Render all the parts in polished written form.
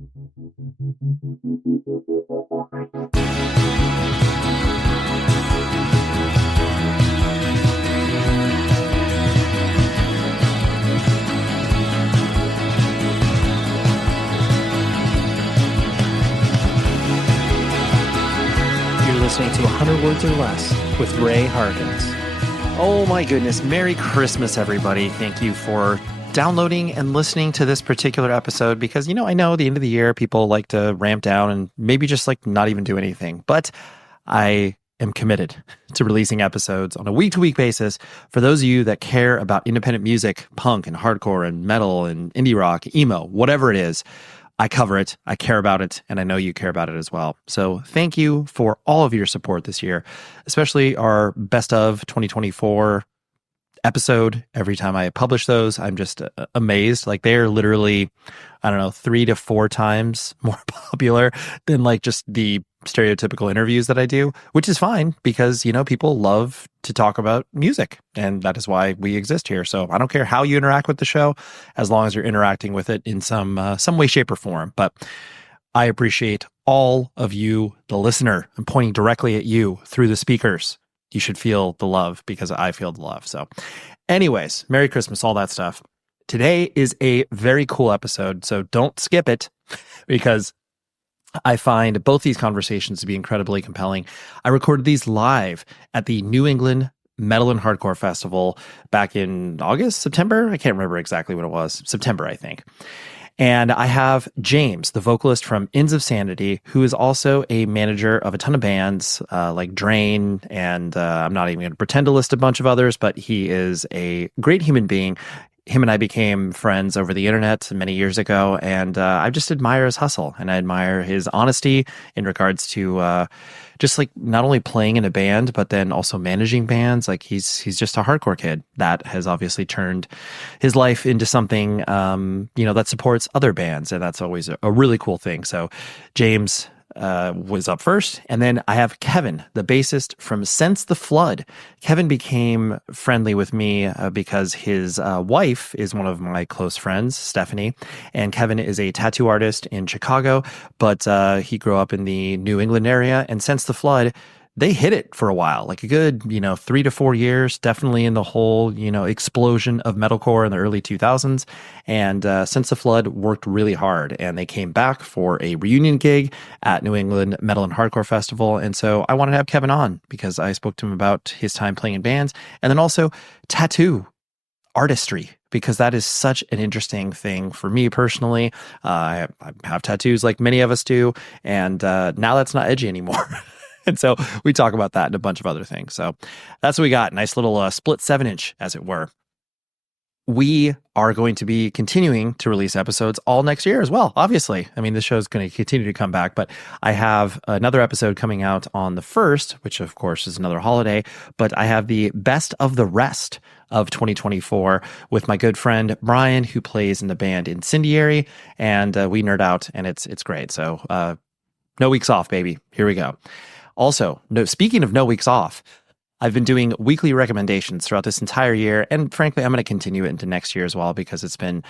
Listening to 100 Words or Less with Ray Harkins. Oh my goodness, Merry Christmas, everybody. Thank you for downloading and listening to this particular episode because, I know at the end of the year, people like to ramp down and maybe just like not even do anything. But I am committed to releasing episodes on a week-to-week basis for those of you that care about independent music, punk and hardcore and metal and indie rock, emo, whatever it is. I cover it, I care about it, and I know you care about it as well. So thank you for all of your support this year, especially our Best of 2024 episode. Every time I publish those, I'm just amazed. Like they're literally, 3 to 4 times more popular than like just the stereotypical interviews that I do, which is fine because, people love to talk about music and that is why we exist here. So I don't care how you interact with the show, as long as you're interacting with it in some way, shape or form. But I appreciate all of you, the listener. I'm pointing directly at you through the speakers. You should feel the love because I feel the love. So anyways, Merry Christmas, all that stuff. Today is a very cool episode, so don't skip it because I find both these conversations to be incredibly compelling. I recorded these live at the New England Metal and Hardcore Festival back in August, September? I can't remember exactly what it was. September, I think. And I have James, the vocalist from Inns of Sanity, who is also a manager of a ton of bands like Drain, and I'm not even going to pretend to list a bunch of others, but he is a great human being. Him and I became friends over the internet many years ago, and I just admire his hustle, and I admire his honesty in regards to just like not only playing in a band, but then also managing bands. Like he's just a hardcore kid that has obviously turned his life into something, that supports other bands, and that's always a really cool thing. So James was up first. And then I have Kevin, the bassist from Sense the Flood. Kevin became friendly with me because his wife is one of my close friends, Stephanie. And Kevin is a tattoo artist in Chicago, but he grew up in the New England area. And Sense the Flood, they hit it for a while, like a good, 3 to 4 years, definitely in the whole, explosion of metalcore in the early 2000s. And Sense the Flood worked really hard, and they came back for a reunion gig at New England Metal and Hardcore Festival. And so I wanted to have Kevin on because I spoke to him about his time playing in bands and then also tattoo artistry, because that is such an interesting thing for me personally. I have tattoos like many of us do, and now that's not edgy anymore. And so we talk about that and a bunch of other things. So that's what we got. Nice little split 7-inch, as it were. We are going to be continuing to release episodes all next year as well, obviously. I mean, the show is going to continue to come back, but I have another episode coming out on the 1st, which of course is another holiday, but I have the best of the rest of 2024 with my good friend Brian, who plays in the band Incendiary, and we nerd out, and it's great. So no weeks off, baby. Here we go. Also, speaking of no weeks off, I've been doing weekly recommendations throughout this entire year, and frankly, I'm going to continue it into next year as well because it's been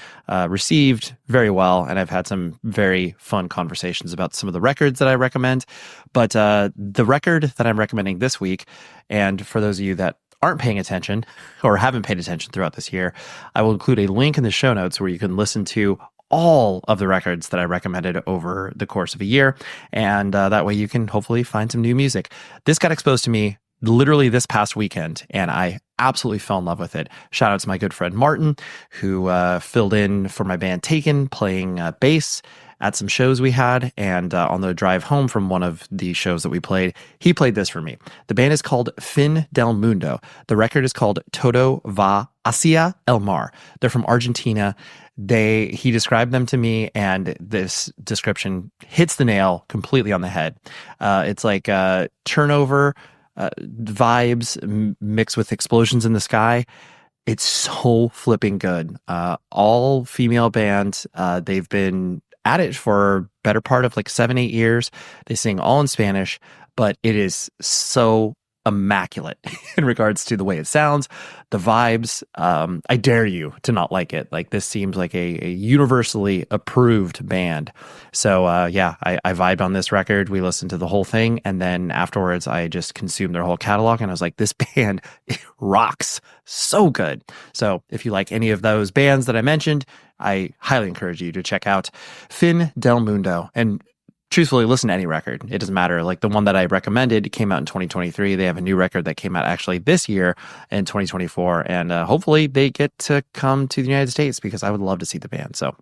received very well, and I've had some very fun conversations about some of the records that I recommend. But the record that I'm recommending this week, and for those of you that aren't paying attention or haven't paid attention throughout this year, I will include a link in the show notes where you can listen to all of the records that I recommended over the course of a year. And that way you can hopefully find some new music. This got exposed to me literally this past weekend, and I absolutely fell in love with it. Shout out to my good friend Martin, who filled in for my band Taken, playing bass at some shows we had. And on the drive home from one of the shows that we played, he played this for me. The band is called Fin del Mundo. The record is called Todo va hacia el mar. They're from Argentina. He described them to me, and this description hits the nail completely on the head. It's like turnover vibes mixed with explosions in the sky. It's so flipping good. All female band. They've been at it for better part of like 7-8 years. They sing all in Spanish, but it is so immaculate in regards to the way it sounds, the vibes. I dare you to not like it. Like, this seems like a universally approved band. So yeah, I vibed on this record. We listened to the whole thing, and then afterwards I just consumed their whole catalog, and I was like, this band rocks. So good. So if you like any of those bands that I mentioned, I highly encourage you to check out Fin Del Mundo. And truthfully, listen to any record. It doesn't matter. Like, the one that I recommended came out in 2023. They have a new record that came out actually this year in 2024. And hopefully they get to come to the United States, because I would love to see the band. So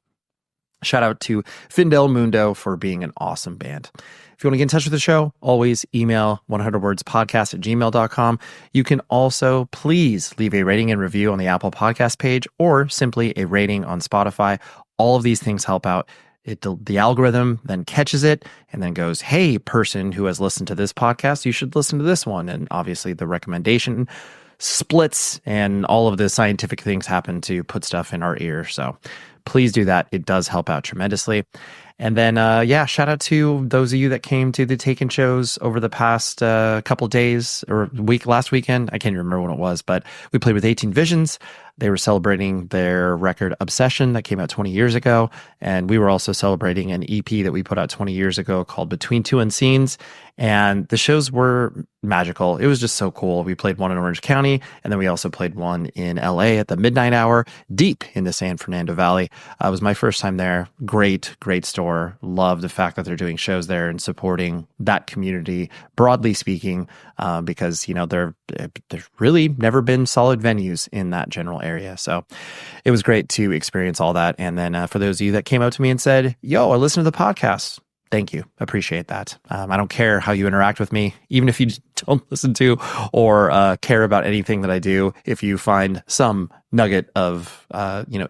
shout out to Fin Del Mundo for being an awesome band. If you want to get in touch with the show, always email 100wordspodcast@gmail.com. You can also please leave a rating and review on the Apple Podcast page, or simply a rating on Spotify. All of these things help out. The algorithm then catches it and then goes, hey, person who has listened to this podcast, you should listen to this one. And obviously the recommendation splits and all of the scientific things happen to put stuff in our ear. So please do that. It does help out tremendously. And then, yeah, shout out to those of you that came to the Taken shows over the past couple days or last weekend. I can't even remember when it was, but we played with 18 Visions. They were celebrating their record Obsession that came out 20 years ago. And we were also celebrating an EP that we put out 20 years ago called Between Two Unscenes. And the shows were magical. It was just so cool. We played one in Orange County, and then we also played one in LA at the midnight hour, deep in the San Fernando Valley. It was my first time there. Great store. Love the fact that they're doing shows there and supporting that community, broadly speaking, because, you know, there's really never been solid venues in that general area. So it was great to experience all that. And then for those of you that came up to me and said, yo, I listened to the podcast, thank you. Appreciate that. I don't care how you interact with me, even if you don't listen to or care about anything that I do. If you find some nugget of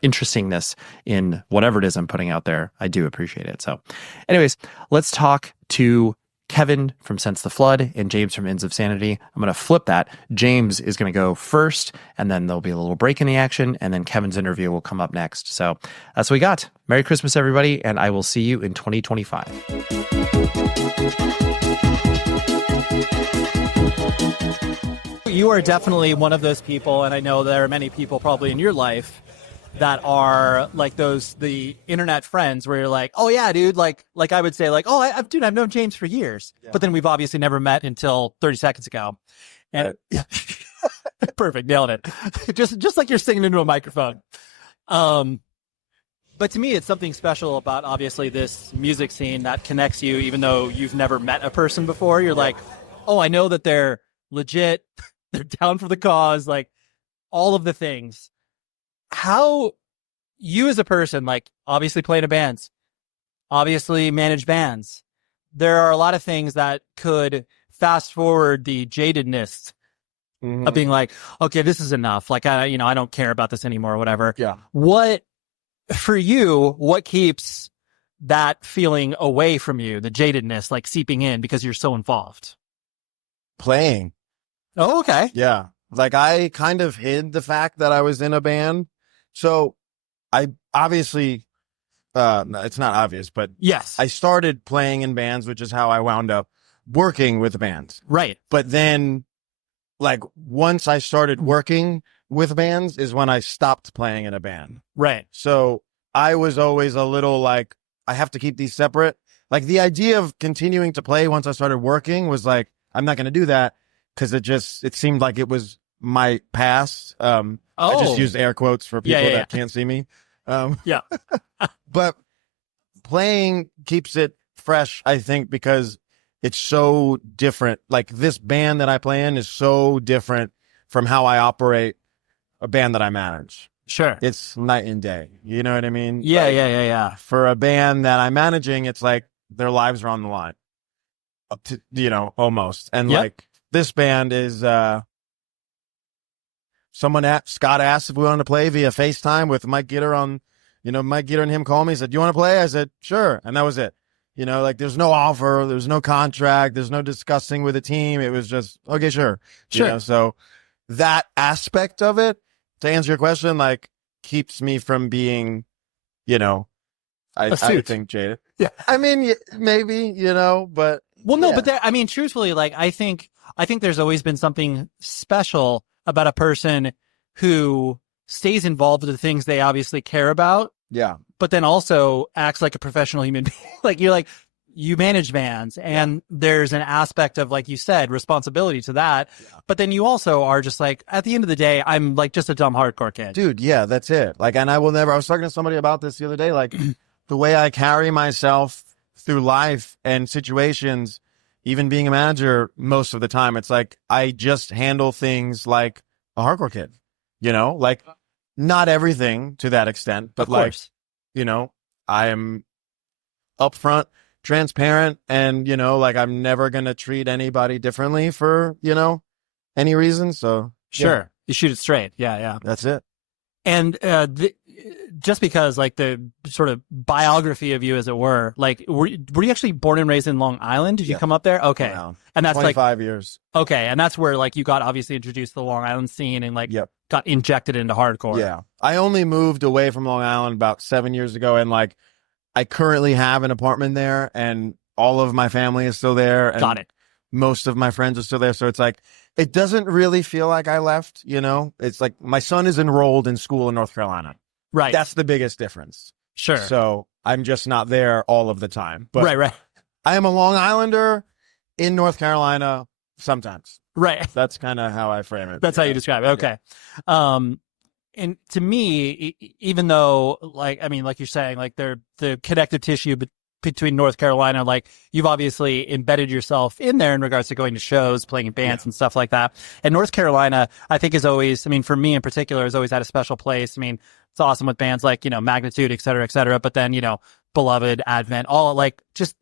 interestingness in whatever it is I'm putting out there, I do appreciate it. So anyways, let's talk to Kevin from Sense the Flood and James from Inns of Sanity. I'm going to flip that. James is going to go first, and then there'll be a little break in the action, and then Kevin's interview will come up next. So that's what we got. Merry Christmas, everybody, and I will see you in 2025. You are definitely one of those people, and I know there are many people probably in your life that are like the internet friends where you're like, oh yeah, dude, like I would say like, oh, I've known James for years, but then we've obviously never met until 30 seconds ago. And perfect, nailed it. just like you're singing into a microphone. But to me, it's something special about obviously this music scene that connects you, even though you've never met a person before. You're like, oh, I know that they're legit, they're down for the cause, like all of the things. How you as a person, like obviously playing in bands, obviously manage bands, there are a lot of things that could fast forward the jadedness of being like, okay, this is enough. Like, I don't care about this anymore or whatever. Yeah. What keeps that feeling away from you, the jadedness, like seeping in because you're so involved? Playing. Oh, okay. Yeah. Like, I kind of hid the fact that I was in a band. So I obviously, it's not obvious, but yes, I started playing in bands, which is how I wound up working with bands. Right. But then, like, once I started working with bands is when I stopped playing in a band. Right. So I was always a little like, I have to keep these separate. Like, the idea of continuing to play once I started working was like, I'm not going to do that, because it seemed like it was my past. I just used air quotes for people that can't see me. Yeah. But playing keeps it fresh, I think, because it's so different. Like, this band that I play in is so different from how I operate a band that I manage. Sure. It's night and day. You know what I mean? Yeah, like, yeah. For a band that I'm managing, it's like their lives are on the line. Up to, almost. And like, this band is Scott asked if we wanted to play via FaceTime with Mike Gitter on, Mike Gitter and him called me. He said, do you want to play? I said, sure. And that was it. Like, there's no offer, there's no contract, there's no discussing with the team. It was just, okay, sure. Sure. So that aspect of it, to answer your question, like, keeps me from being, I think jaded. Yeah. I mean, maybe, but. Well, no, but truthfully, like, I think I think there's always been something special about a person who stays involved with the things they obviously care about, Yeah. but then also acts like a professional human being. Like you manage bands, and there's an aspect of, like you said, responsibility to that. Yeah. But then you also are just like, at the end of the day, I'm like just a dumb hardcore kid. Dude, yeah, that's it. Like, and I was talking to somebody about this the other day, like the way I carry myself through life and situations, even being a manager most of the time, it's like I just handle things like a hardcore kid, like not everything to that extent, but like, I am upfront, transparent, and like I'm never gonna treat anybody differently for any reason. So sure, you shoot it straight. Yeah, that's it. And just because, like, the sort of biography of you, as it were, like, were you actually born and raised in Long Island? Did you come up there? Okay, and that's 25 years. Okay, and that's where, like, you got obviously introduced to the Long Island scene and like got injected into hardcore. Yeah, I only moved away from Long Island about 7 years ago, and like I currently have an apartment there, and all of my family is still there. And got it. Most of my friends are still there, so it's like it doesn't really feel like I left. It's like my son is enrolled in school in North Carolina. Right. That's the biggest difference. Sure. So I'm just not there all of the time. But right. I am a Long Islander in North Carolina sometimes. Right. That's kind of how I frame it. That's how you describe it. Okay. Yeah. And to me, even though, like, I mean, like you're saying, like the connective tissue between North Carolina, like you've obviously embedded yourself in there in regards to going to shows, playing in bands and stuff like that. And North Carolina, I think, is always, I mean, for me in particular, has always had a special place. I mean, it's awesome with bands like, Magnitude, et cetera, et cetera. But then, Beloved, Advent, all like just,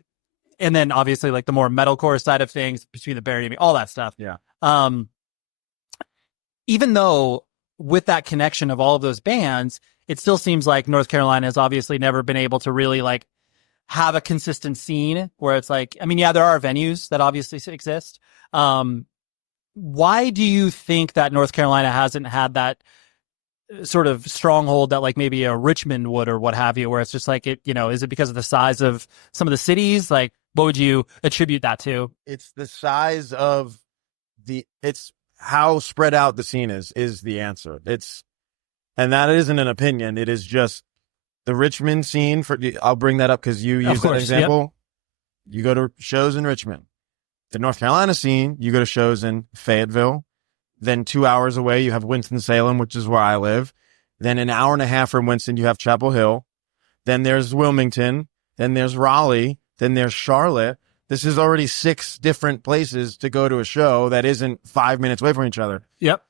and then obviously like the more metalcore side of things between the Buried and Me, all that stuff. Yeah. Even though with that connection of all of those bands, it still seems like North Carolina has obviously never been able to really like have a consistent scene where it's like, I mean, yeah, there are venues that obviously exist. Why do you think that North Carolina hasn't had that sort of stronghold that like maybe a Richmond would or what have you, where it's just like it, is it because of the size of some of the cities? Like, what would you attribute that to? It's the size of it's how spread out the scene is the answer. And that isn't an opinion. It is just the Richmond scene. I'll bring that up because you use that example. Yep. You go to shows in Richmond. The North Carolina scene, you go to shows in Fayetteville. Then 2 hours away, you have Winston-Salem, which is where I live. Then an hour and a half from Winston, you have Chapel Hill. Then there's Wilmington. Then there's Raleigh. Then there's Charlotte. This is already 6 different places to go to a show that isn't 5 minutes away from each other. Yep.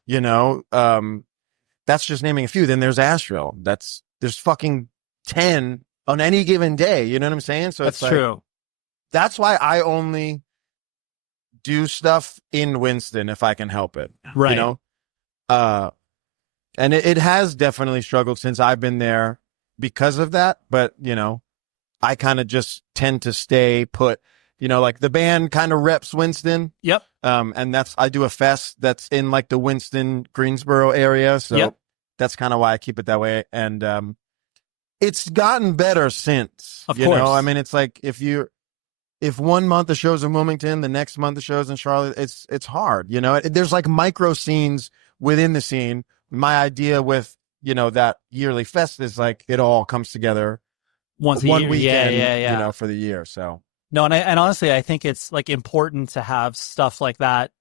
That's just naming a few. Then there's Asheville. There's fucking 10 on any given day. You know what I'm saying? So that's it's true. That's why I only do stuff in Winston if I can help it. Right. And it has definitely struggled since I've been there because of that. But, I kind of just tend to stay put. Like the band kind of reps Winston. Yep. And I do a fest that's in like the Winston, Greensboro area. So that's kind of why I keep it that way. And it's gotten better since. Of course. I mean, it's like if 1 month the show's in Wilmington, the next month the show's in Charlotte, it's hard. There's like micro scenes within the scene. My idea with, that yearly fest is like it all comes together one weekend, for the year. So. No, and honestly, I think it's like important to have stuff like that,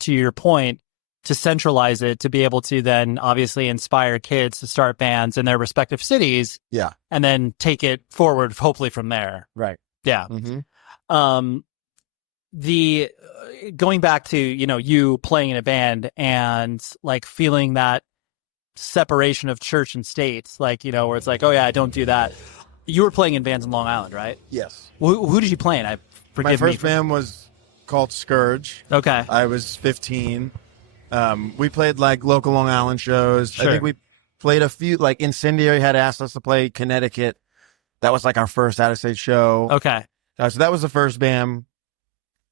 to your point, to centralize it, to be able to then obviously inspire kids to start bands in their respective cities. Yeah. And then take it forward, hopefully from there. Right. Yeah. Mm-hmm. The going back to, you playing in a band and like feeling that separation of church and state, like, where it's like, oh yeah, I don't do that. You were playing in bands in Long Island, right? Yes. Who did you play in? My first band was called Scourge. Okay. I was 15. We played like local Long Island shows. Sure. I think we played a few, like Incendiary had asked us to play Connecticut. That was like our first out-of-state show. Okay. So that was the first band.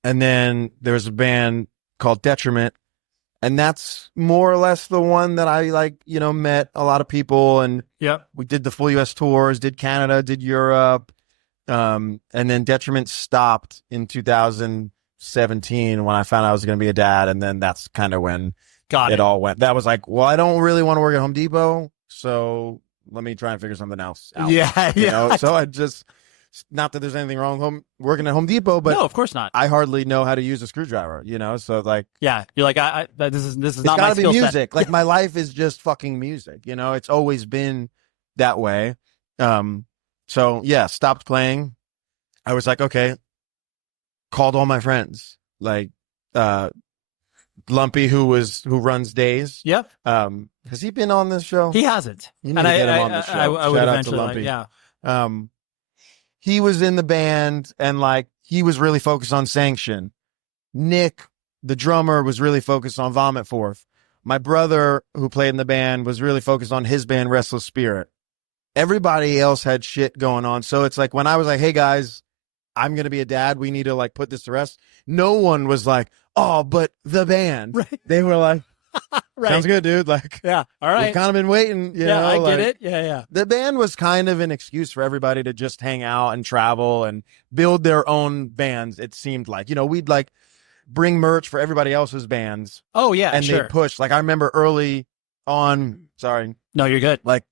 And then there was a band called Detriment. And that's more or less the one that I met a lot of people, and we did the full US tours, did Canada, did Europe. And then Detriment stopped in 2000 17 when I found out I was going to be a dad. And then that's kind of when Got it it. all went. That was like, well, I don't really want to work at Home Depot. So let me try and figure something else out. Yeah. You Yeah. know? So I just, not that there's anything wrong with working at Home Depot, but no, of course not. I hardly know how to use a screwdriver, you know? So like, Yeah. You're like, this is it's not my gotta be skill music. set. Like my life is just fucking music, you know? It's always been that way. So yeah, stopped playing. I was like, okay, called all my friends, like, Lumpy, who runs Days. Yep. Has he been on this show? He hasn't. You need And to get him on the show. I would Shout out to eventually, Lumpy. yeah. He was in the band and like he was really focused on Sanction. Nick, the drummer, was really focused on Vomit Forth. My brother, who played in the band, was really focused on his band, Restless Spirit. Everybody else had shit going on. So it's like when I was like, hey guys, I'm going to be a dad. We need to like put this to rest. No one was like, oh, but the band. Right. They were like, Right. sounds good, dude. Like, Yeah. All right. we've kind of been waiting. You Yeah, know, I like, get it. Yeah. Yeah. the band was kind of an excuse for everybody to just hang out and travel and build their own bands. It seemed like, you know, we'd like bring merch for everybody else's bands Oh, yeah. and Sure. they push. Like I remember early on, sorry, No, you're good. like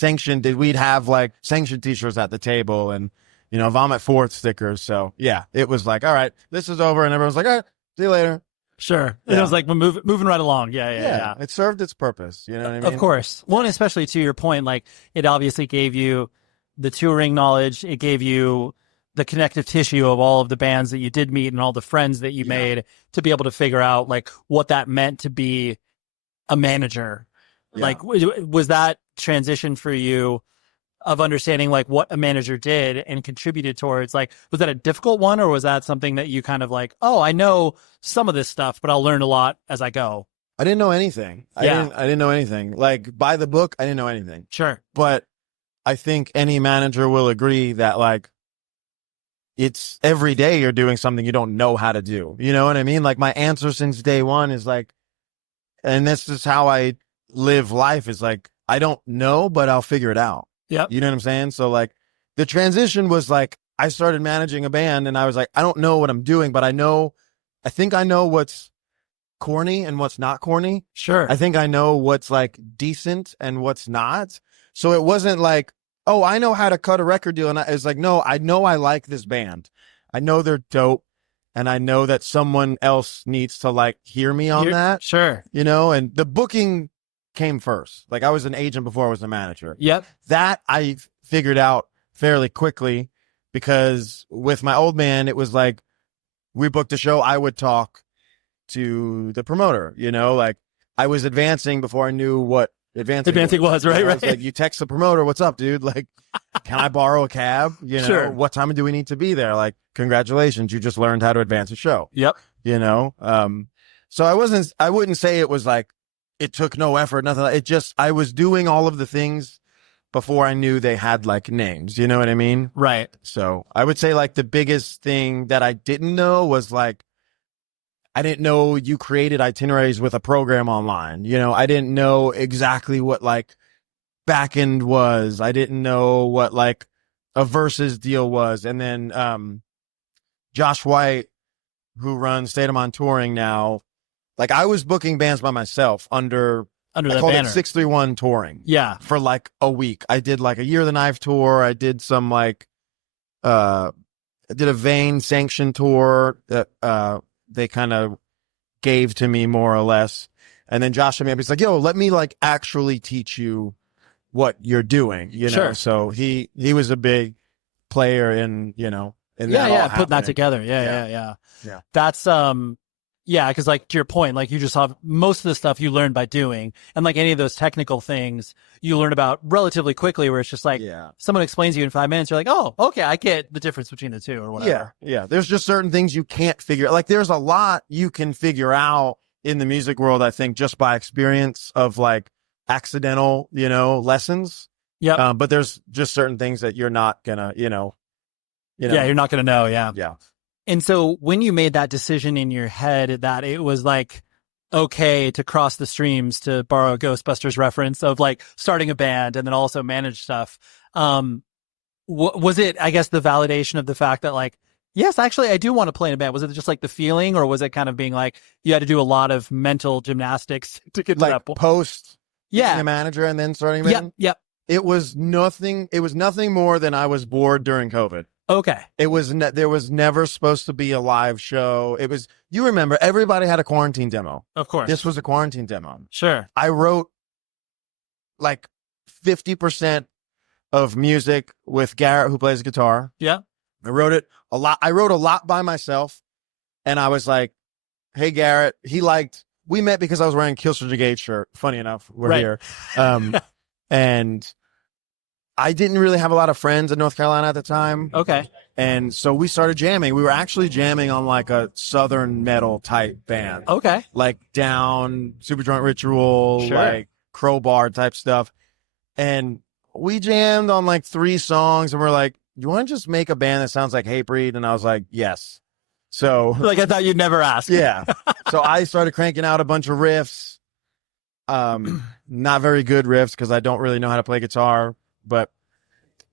we'd have like Sanction t-shirts at the table and, you know, Vomit Forth stickers. So yeah, it was like, all right, this is over. And everyone's like, all right, see you later. Sure. Yeah. It was like moving right along. Yeah. It served its purpose. You know what I mean? Of course. Well, and especially to your point, like it obviously gave you the touring knowledge. It gave you the connective tissue of all of the bands that you did meet and all the friends that you made to be able to figure out like what that meant to be a manager. Yeah. Like, was that transition for you of understanding like what a manager did and contributed towards? Like, was that a difficult one, or was that something that you kind of like, oh, I know some of this stuff, but I'll learn a lot as I go? I didn't know anything. Yeah. I didn't know anything. Like by the book, I didn't know anything. Sure. But I think any manager will agree that like it's every day you're doing something you don't know how to do. You know what I mean? Like my answer since day one is like, and this is how I live life, is like, I don't know, but I'll figure it out. Yep. You know what I'm saying? So like the transition was like, I started managing a band and I was like, I don't know what I'm doing, but I think I know what's corny and what's not corny. Sure. I think I know what's like decent and what's not. So it wasn't like, oh, I know how to cut a record deal. And it's like, no, I know I like this band. I know they're dope. And I know that someone else needs to like hear me on that, Sure. you know, and the booking came first. Like I was an agent before I was a manager. Yep. That I figured out fairly quickly because with my old man, it was like we booked a show. I would talk to the promoter, you know, like I was advancing before I knew what advancing was, right? I was Right. like, you text the promoter, what's up, dude? Like, can I borrow a cab? You know, Sure. what time do we need to be there? Like, congratulations, you just learned how to advance a show. Yep. You know? So I wouldn't say it was like, it took no effort, nothing. It just, I was doing all of the things before I knew they had like names. You know what I mean? Right. So I would say like the biggest thing that I didn't know was like, I didn't know you created itineraries with a program online. You know, I didn't know exactly what like backend was. I didn't know what like a versus deal was. And then Josh White, who runs State of Mind Touring now, like I was booking bands by myself under I that called banner. it 631 Touring. Yeah. For like a week. I did like a Year of the Knife tour. I did some like I did a Vane Sanction tour that they kind of gave to me more or less. And then Josh hit me up. He's like, yo, let me like actually teach you what you're doing, you know? Sure. So he was a big player in, you know, in that all Putting that happening. together. Yeah. That's because like to your point, like you just have most of the stuff you learn by doing, and like any of those technical things you learn about relatively quickly, where it's just like someone explains to you in 5 minutes, you're like, oh, okay, I get the difference between the two or whatever. Yeah. There's just certain things you can't figure. Like there's a lot you can figure out in the music world, I think, just by experience of like accidental, you know, lessons. Yeah. But there's just certain things that you're not gonna, you know. Yeah, you're not gonna know. Yeah. Yeah. And so when you made that decision in your head that it was like okay to cross the streams, to borrow a Ghostbusters reference, of like starting a band and then also manage stuff, was it, I guess, the validation of the fact that like Yes, actually, I do want to play in a band. Was it just like the feeling, or was it kind of being like you had to do a lot of mental gymnastics to get to Like that point? post being Yeah. a manager and then starting a band? Yep. It was nothing more than I was bored during COVID. Okay. There was never supposed to be a live show. You remember, everybody had a quarantine demo. Of course. This was a quarantine demo. Sure. I wrote like 50% of music with Garrett, who plays guitar. Yeah. I wrote it a lot. I wrote a lot by myself, and I was like, "Hey, Garrett." We met because I was wearing Killswitch Engage shirt. Funny enough, we're Right. here. And I didn't really have a lot of friends in North Carolina at the time. Okay. And so we started jamming. We were actually jamming on like a Southern metal type band. Okay. Like Down, Super Joint Ritual, Sure. like Crowbar type stuff. And we jammed on like 3 songs, and we're like, you want to just make a band that sounds like Hatebreed? And I was like, yes. So Like I thought you'd never ask. yeah. So I started cranking out a bunch of riffs. Not very good riffs because I don't really know how to play guitar. But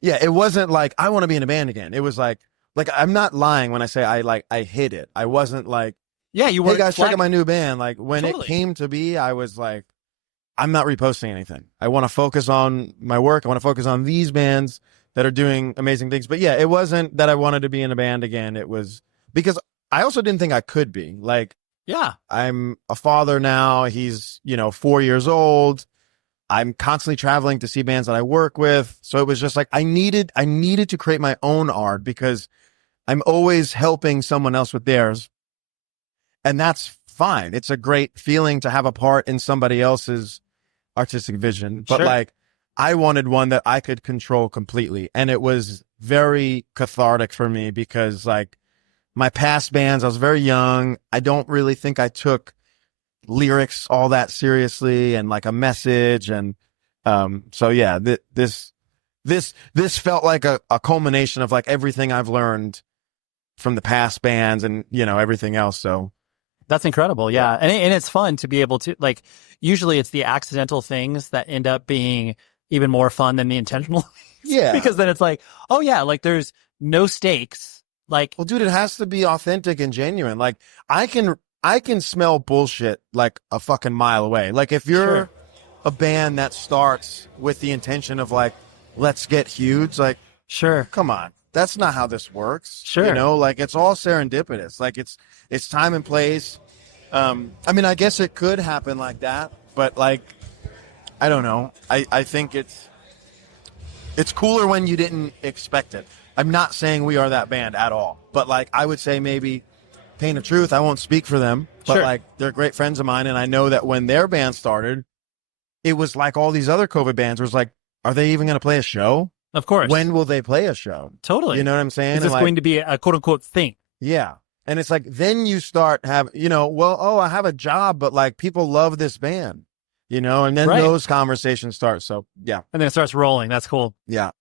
yeah, it wasn't like I want to be in a band again. It was like I'm not lying when I say I hit it. I wasn't like, Yeah, you were. hey guys, check out my new band. Like when Totally. it came to be, I was like, I'm not reposting anything. I want to focus on my work. I want to focus on these bands that are doing amazing things. But yeah, it wasn't that I wanted to be in a band again. It was because I also didn't think I could be. Like, Yeah. I'm a father now. He's, 4 years old. I'm constantly traveling to see bands that I work with. So it was just like I needed to create my own art because I'm always helping someone else with theirs. And that's fine. It's a great feeling to have a part in somebody else's artistic vision. But Sure. like I wanted one that I could control completely. And it was very cathartic for me because like my past bands, I was very young. I don't really think I took lyrics all that seriously and like a message. And so yeah, this felt like a culmination of like everything I've learned from the past bands and, everything else. So That's incredible. Yeah. And it's fun to be able to, like, usually it's the accidental things that end up being even more fun than the intentional. yeah. Because then it's like, oh yeah, like there's no stakes. Like, Well, dude, it has to be authentic and genuine. Like I can smell bullshit like a fucking mile away. Like if you're Sure. a band that starts with the intention of like, let's get huge, like, sure. come on. That's not how this works. Sure. Like it's all serendipitous. Like it's time and place. I mean, I guess it could happen like that, but like, I don't know. I think it's cooler when you didn't expect it. I'm not saying we are that band at all, but like, I would say maybe Pain of Truth. I won't speak for them, but Sure. like they're great friends of mine. And I know that when their band started, it was like all these other COVID bands was like, are they even going to play a show? Of course. When will they play a show? Totally. You know what I'm saying? Is this And, like, going to be a quote unquote thing? yeah. And it's like, then you start I have a job, but like people love this band, and then Right. those conversations start. So yeah. And then it starts rolling. That's cool. Yeah.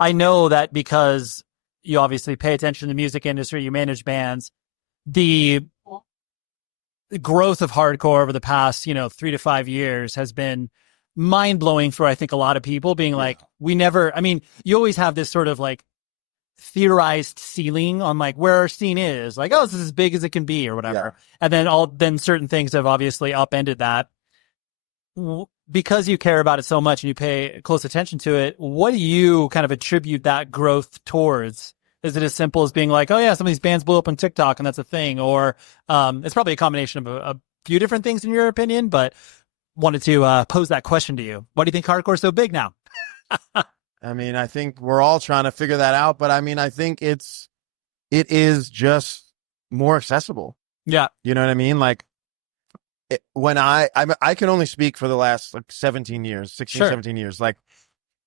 I know that because you obviously pay attention to the music industry, you manage bands, the growth of hardcore over the past, 3 to 5 years has been mind blowing for, I think, a lot of people being like, you always have this sort of like theorized ceiling on like where our scene is, like, oh, this is as big as it can be or whatever. And then certain things have obviously upended that. Because you care about it so much and you pay close attention to it, what do you kind of attribute that growth towards? Is it as simple as being like, oh yeah, some of these bands blew up on TikTok and that's a thing? Or it's probably a combination of a few different things in your opinion, but wanted to pose that question to you. Why do you think hardcore is so big now? I mean, I think we're all trying to figure that out, but I mean, I think it is just more accessible. Yeah. You know what I mean? Like when I can only speak for the last like 17 years, 16, Sure. 17 years. Like,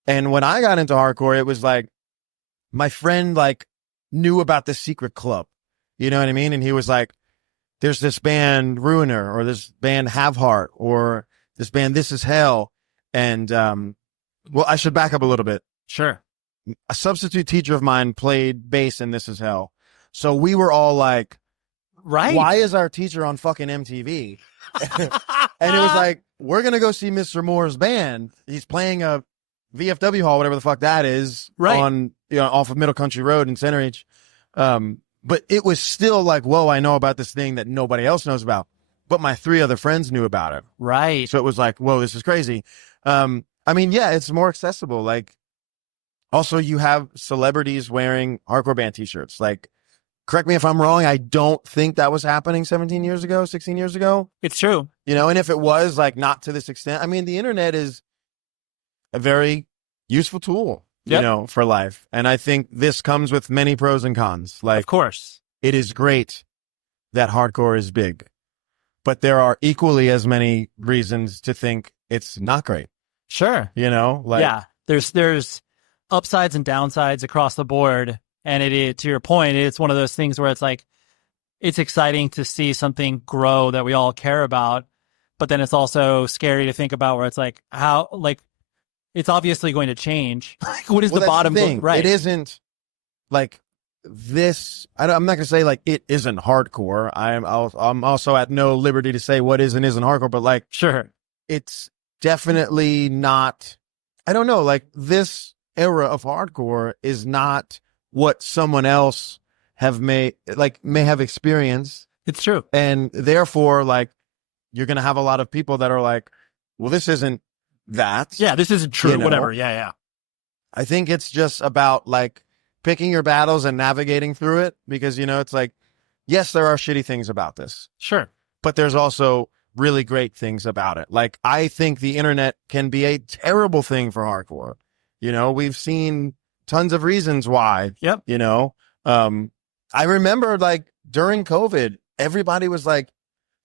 and when I got into hardcore, it was like my friend like knew about the secret club. You know what I mean? And he was like, there's this band Ruiner or this band Have Heart or this band This Is Hell. And, well, I should back up a little bit. Sure. A substitute teacher of mine played bass in This Is Hell. So we were all like, Right. why is our teacher on fucking MTV? And it was like, we're going to go see Mr. Moore's band. He's playing a VFW Hall, whatever the fuck that is, Right. on off of Middle Country Road in Center H. But it was still like, whoa, I know about this thing that nobody else knows about, but my 3 other friends knew about it. Right. So it was like, whoa, this is crazy. I mean, yeah, it's more accessible. Like, also you have celebrities wearing hardcore band t-shirts. Like, correct me if I'm wrong, I don't think that was happening 17 years ago, 16 years ago. It's true. And if it was, like, not to this extent, I mean, the internet is a very useful tool, Yep. for life. And I think this comes with many pros and cons. Like, Of course. it is great that hardcore is big, but there are equally as many reasons to think it's not great. Sure. Like, yeah. There's upsides and downsides across the board. And to your point, it's one of those things where it's like, it's exciting to see something grow that we all care about. But then it's also scary to think about where it's like, how, like, it's obviously going to change. Like, what is the bottom thing? Right. It isn't like this. I'm not going to say like it isn't hardcore. I'm also at no liberty to say what is and isn't hardcore, but like, Sure. it's definitely not, I don't know, like this era of hardcore is not what someone else may have experienced. It's true. And therefore, like, you're going to have a lot of people that are like, well, this isn't that. Yeah, this isn't true. Whatever. Yeah. I think it's just about like picking your battles and navigating through it, because, it's like, yes, there are shitty things about this, Sure. but there's also really great things about it. Like, I think the internet can be a terrible thing for hardcore. We've seen tons of reasons why. Yep. I remember like during COVID, everybody was like,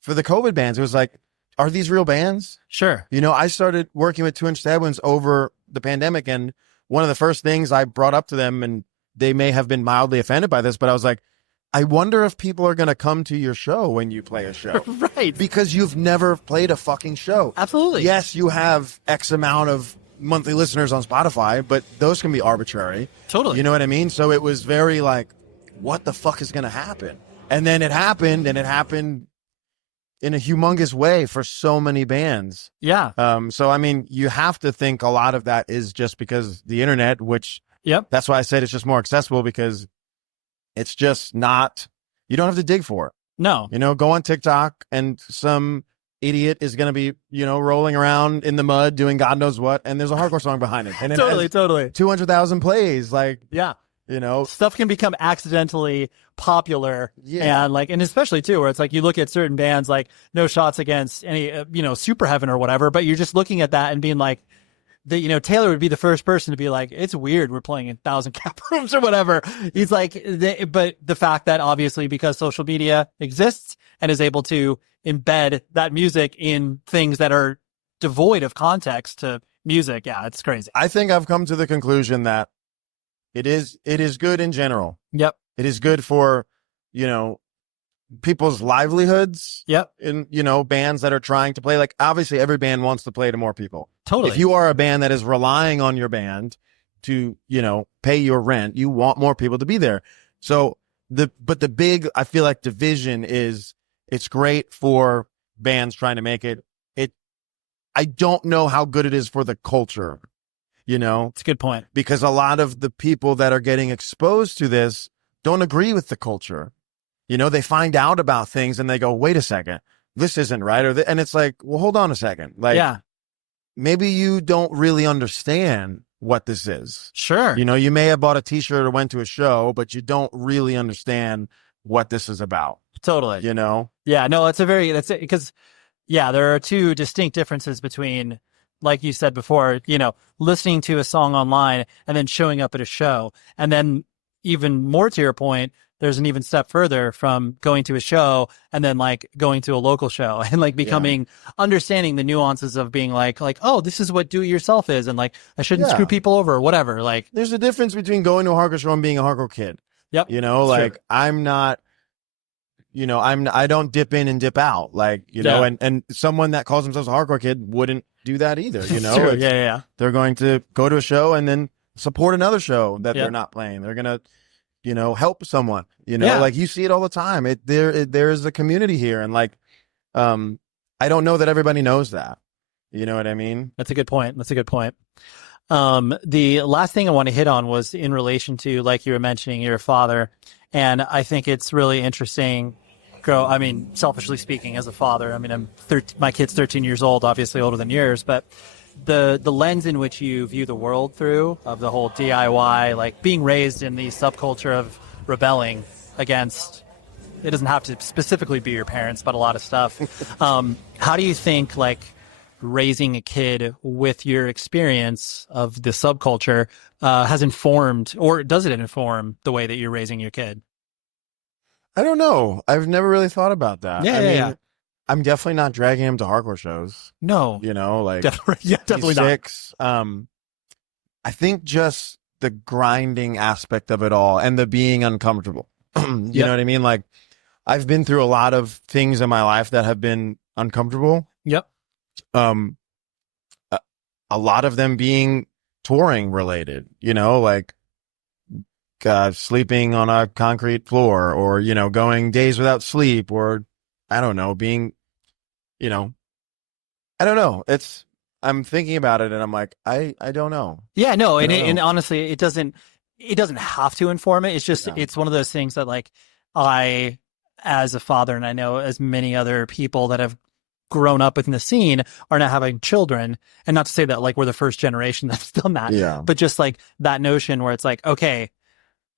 for the COVID bands, it was like, are these real bands? Sure. I started working with 2 Inch Headwinds over the pandemic, and one of the first things I brought up to them, and they may have been mildly offended by this, but I was like, I wonder if people are going to come to your show when you play a show. Right. Because you've never played a fucking show. Absolutely. Yes, you have X amount of monthly listeners on Spotify, but those can be arbitrary. Totally. You know what I mean? So it was very like, what the fuck is going to happen? And then it happened, and it happened in a humongous way for so many bands. Yeah. So, I mean, you have to think a lot of that is just because the internet, which Yep. that's why I said it's just more accessible, because it's just not, you don't have to dig for it. No. Go on TikTok and some idiot is going to be, rolling around in the mud doing God knows what, and there's a hardcore song behind it. And it Totally. has 200,000 plays. Like, Yeah. you Stuff can become accidentally popular. Yeah. And especially too, where it's like you look at certain bands, like no shots against any, Super Heaven or whatever, but you're just looking at that and being like, Taylor would be the first person to be like, it's weird we're playing in 1,000 cap rooms or whatever. He's like, but the fact that obviously because social media exists and is able to embed that music in things that are devoid of context to music. Yeah, it's crazy. I think I've come to the conclusion that it is good in general. Yep. It is good for, people's livelihoods. Yep. In, bands that are trying to play. Like, obviously every band wants to play to more people. Totally. If you are a band that is relying on your band to, pay your rent, you want more people to be there. So the big, I feel like, division is, it's great for bands trying to make it. I don't know how good it is for the culture, It's a good point. because a lot of the people that are getting exposed to this don't agree with the culture. They find out about things and they go, wait a second, this isn't right. And it's like, well, hold on a second. Like, Yeah. maybe you don't really understand what this is. Sure. You may have bought a t-shirt or went to a show, but you don't really understand what this is about. Totally. Yeah, no, that's it. Because, there are 2 distinct differences between, like you said before, listening to a song online and then showing up at a show. And then even more to your point, there's an even step further from going to a show and then like going to a local show and like becoming, understanding the nuances of being like, oh, this is what do-it-yourself is. And like, I shouldn't screw people over or whatever. Like, there's a difference between going to a hardcore show and being a hardcore kid. Yep. Like, Sure. I'm not, I don't dip in and dip out. Like, and someone that calls themselves a hardcore kid wouldn't do that either. True. Yeah. They're going to go to a show and then support another show that Yep. they're not playing. They're going to, help someone, Yeah. like you see it all the time. There is a community here. And like, I don't know that everybody knows that. You know what I mean? That's a good point. The last thing I want to hit on was in relation to, like you were mentioning, your father. And I think it's really interesting. I mean, selfishly speaking, as a father, I mean, my kid's 13 years old, obviously older than yours, but the lens in which you view the world through of the whole DIY, like being raised in the subculture of rebelling against, it doesn't have to specifically be your parents, but a lot of stuff. How do you think, like, raising a kid with your experience of the subculture has informed, or does it inform the way that you're raising your kid? I don't know. I've never really thought about that. Yeah, I mean, yeah. I'm definitely not dragging him to hardcore shows. No. You know, like Definitely he's not. 6. I think just the grinding aspect of it all and the being uncomfortable. You know what I mean? Like, I've been through a lot of things in my life that have been uncomfortable. Yep. A lot of them being touring related, you know, like sleeping on a concrete floor, or, you know, going days without sleep, or I don't know, being, you know, I don't know. I'm thinking about it and I'm like, I don't know. Yeah, no. And know. honestly, it doesn't have to inform it. It's just, it's one of those things that, like, I, as a father, and I know as many other people that have grown up within the scene are now having children, and not to say that, like, we're the first generation that's done that, but just like that notion where it's like, okay,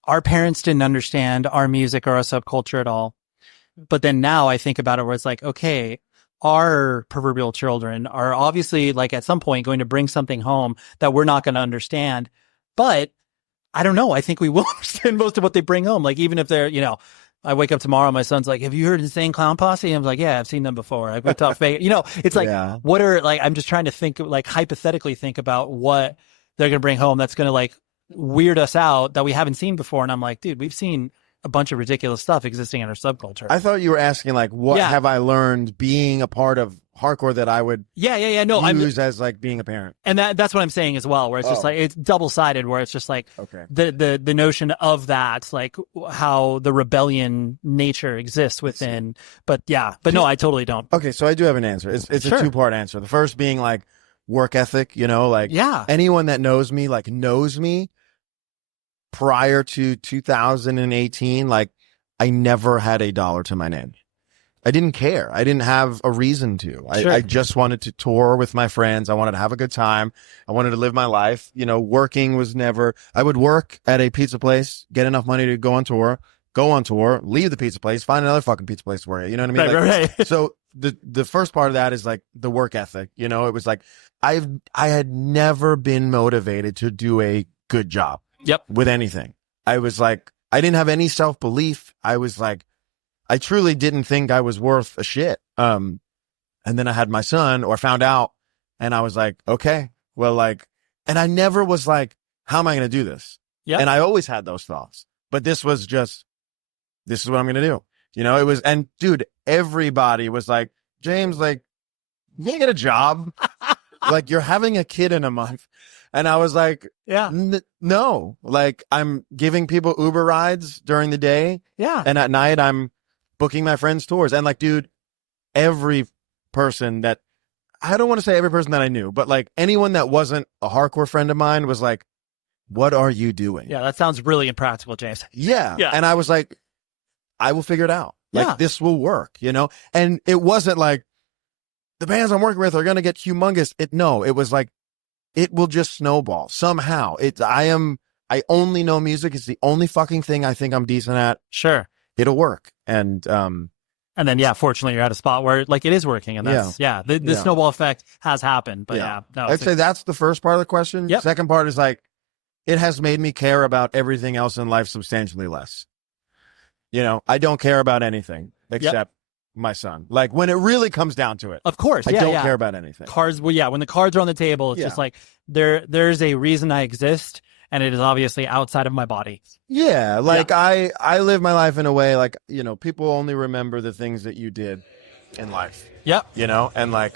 our parents didn't understand our music or our subculture at all. But then now I think about it where it's like, okay, our proverbial children are obviously, like, at some point going to bring something home that we're not going to understand. But I don't know. I think we will understand most of what they bring home. Like, even if they're, you know, I wake up tomorrow, my son's like, have you heard Insane Clown Posse? I'm like, yeah, I've seen them before. I've looked up fake, you know, it's like, what are, like, I'm just trying to think, like, hypothetically think about what they're going to bring home that's going to, like, weird us out that we haven't seen before. And I'm like, dude, we've seen a bunch of ridiculous stuff existing in our subculture. I thought you were asking, like, what have I learned being a part of hardcore that I would use as, like, being a parent? And that's what I'm saying as well, where it's just like, it's double-sided, where it's just like, the notion of that, like, how the rebellion nature exists within. But no, I totally don't. Okay, so I do have an answer. It's a 2-part answer. The first being, like, work ethic, you know, like, anyone that knows me, like, knows me prior to 2018, like, I never had a dollar to my name. I didn't care. I didn't have a reason to. I just wanted to tour with my friends. I wanted to have a good time. I wanted to live my life. You know, working was never, I would work at a pizza place, get enough money to go on tour, leave the pizza place, find another fucking pizza place to work at. You know what I mean? Right. So the first part of that is, like, the work ethic. You know, it was like, I had never been motivated to do a good job. With anything. I was like, I didn't have any self-belief. I was like, I truly didn't think I was worth a shit. And then I had my son, or found out, and I was like, okay, well, like, and I never was like, how am I going to do this? And I always had those thoughts, but this was just, this is what I'm going to do. You know, it was, and dude, everybody was like, James, like, you can't get a job. Like, you're having a kid in a month. And I was like, no, like, I'm giving people Uber rides during the day. And at night I'm booking my friends' tours. And, like, dude, every person that, I don't want to say every person that I knew, but, like, anyone that wasn't a hardcore friend of mine was like, what are you doing? Yeah, that sounds really impractical, James. Yeah. And I was like, I will figure it out. Like, this will work, you know? And it wasn't like, the bands I'm working with are going to get humongous. It was like, it will just snowball somehow. I only know music. It's the only fucking thing I think I'm decent at. Sure. It'll work. And then, fortunately you're at a spot where, like, it is working. And that's, the snowball effect has happened. But I'd say that's the first part of the question. Second part is, like, it has made me care about everything else in life substantially less. You know, I don't care about anything except my son. Like, when it really comes down to it, of course, I don't care about anything. Cards, when the cards are on the table, it's just like, there's a reason I exist, and it is obviously outside of my body. I live my life in a way, like, you know, people only remember the things that you did in life. You know, and, like,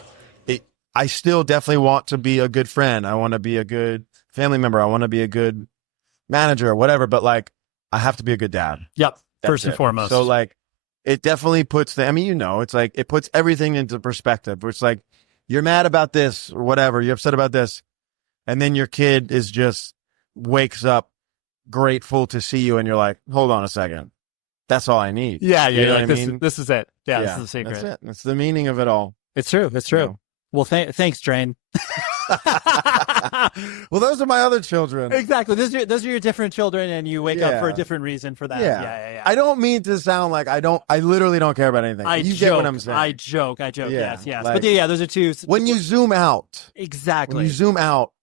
I still definitely want to be a good friend. I want to be a good family member. I want to be a good manager or whatever, but, like, I have to be a good dad. First and foremost. So, like, it definitely puts it's like, it puts everything into perspective. Where it's like, you're mad about this or whatever, you're upset about this. and then your kid is just wakes up grateful to see you, and you're like, hold on a second, that's all I need. Yeah, You know like, what I mean? this is it. Yeah, this is the secret. That's it. That's the meaning of it all. It's true. It's true. You know? Well, thanks, Drain. Well, those are my other children. Exactly. Those are your different children, and you wake up for a different reason for that. Yeah. I don't mean to sound like I literally don't care about anything. You get what I'm saying. I joke. Yes. like, But yeah, those are two. When you zoom out, Exactly.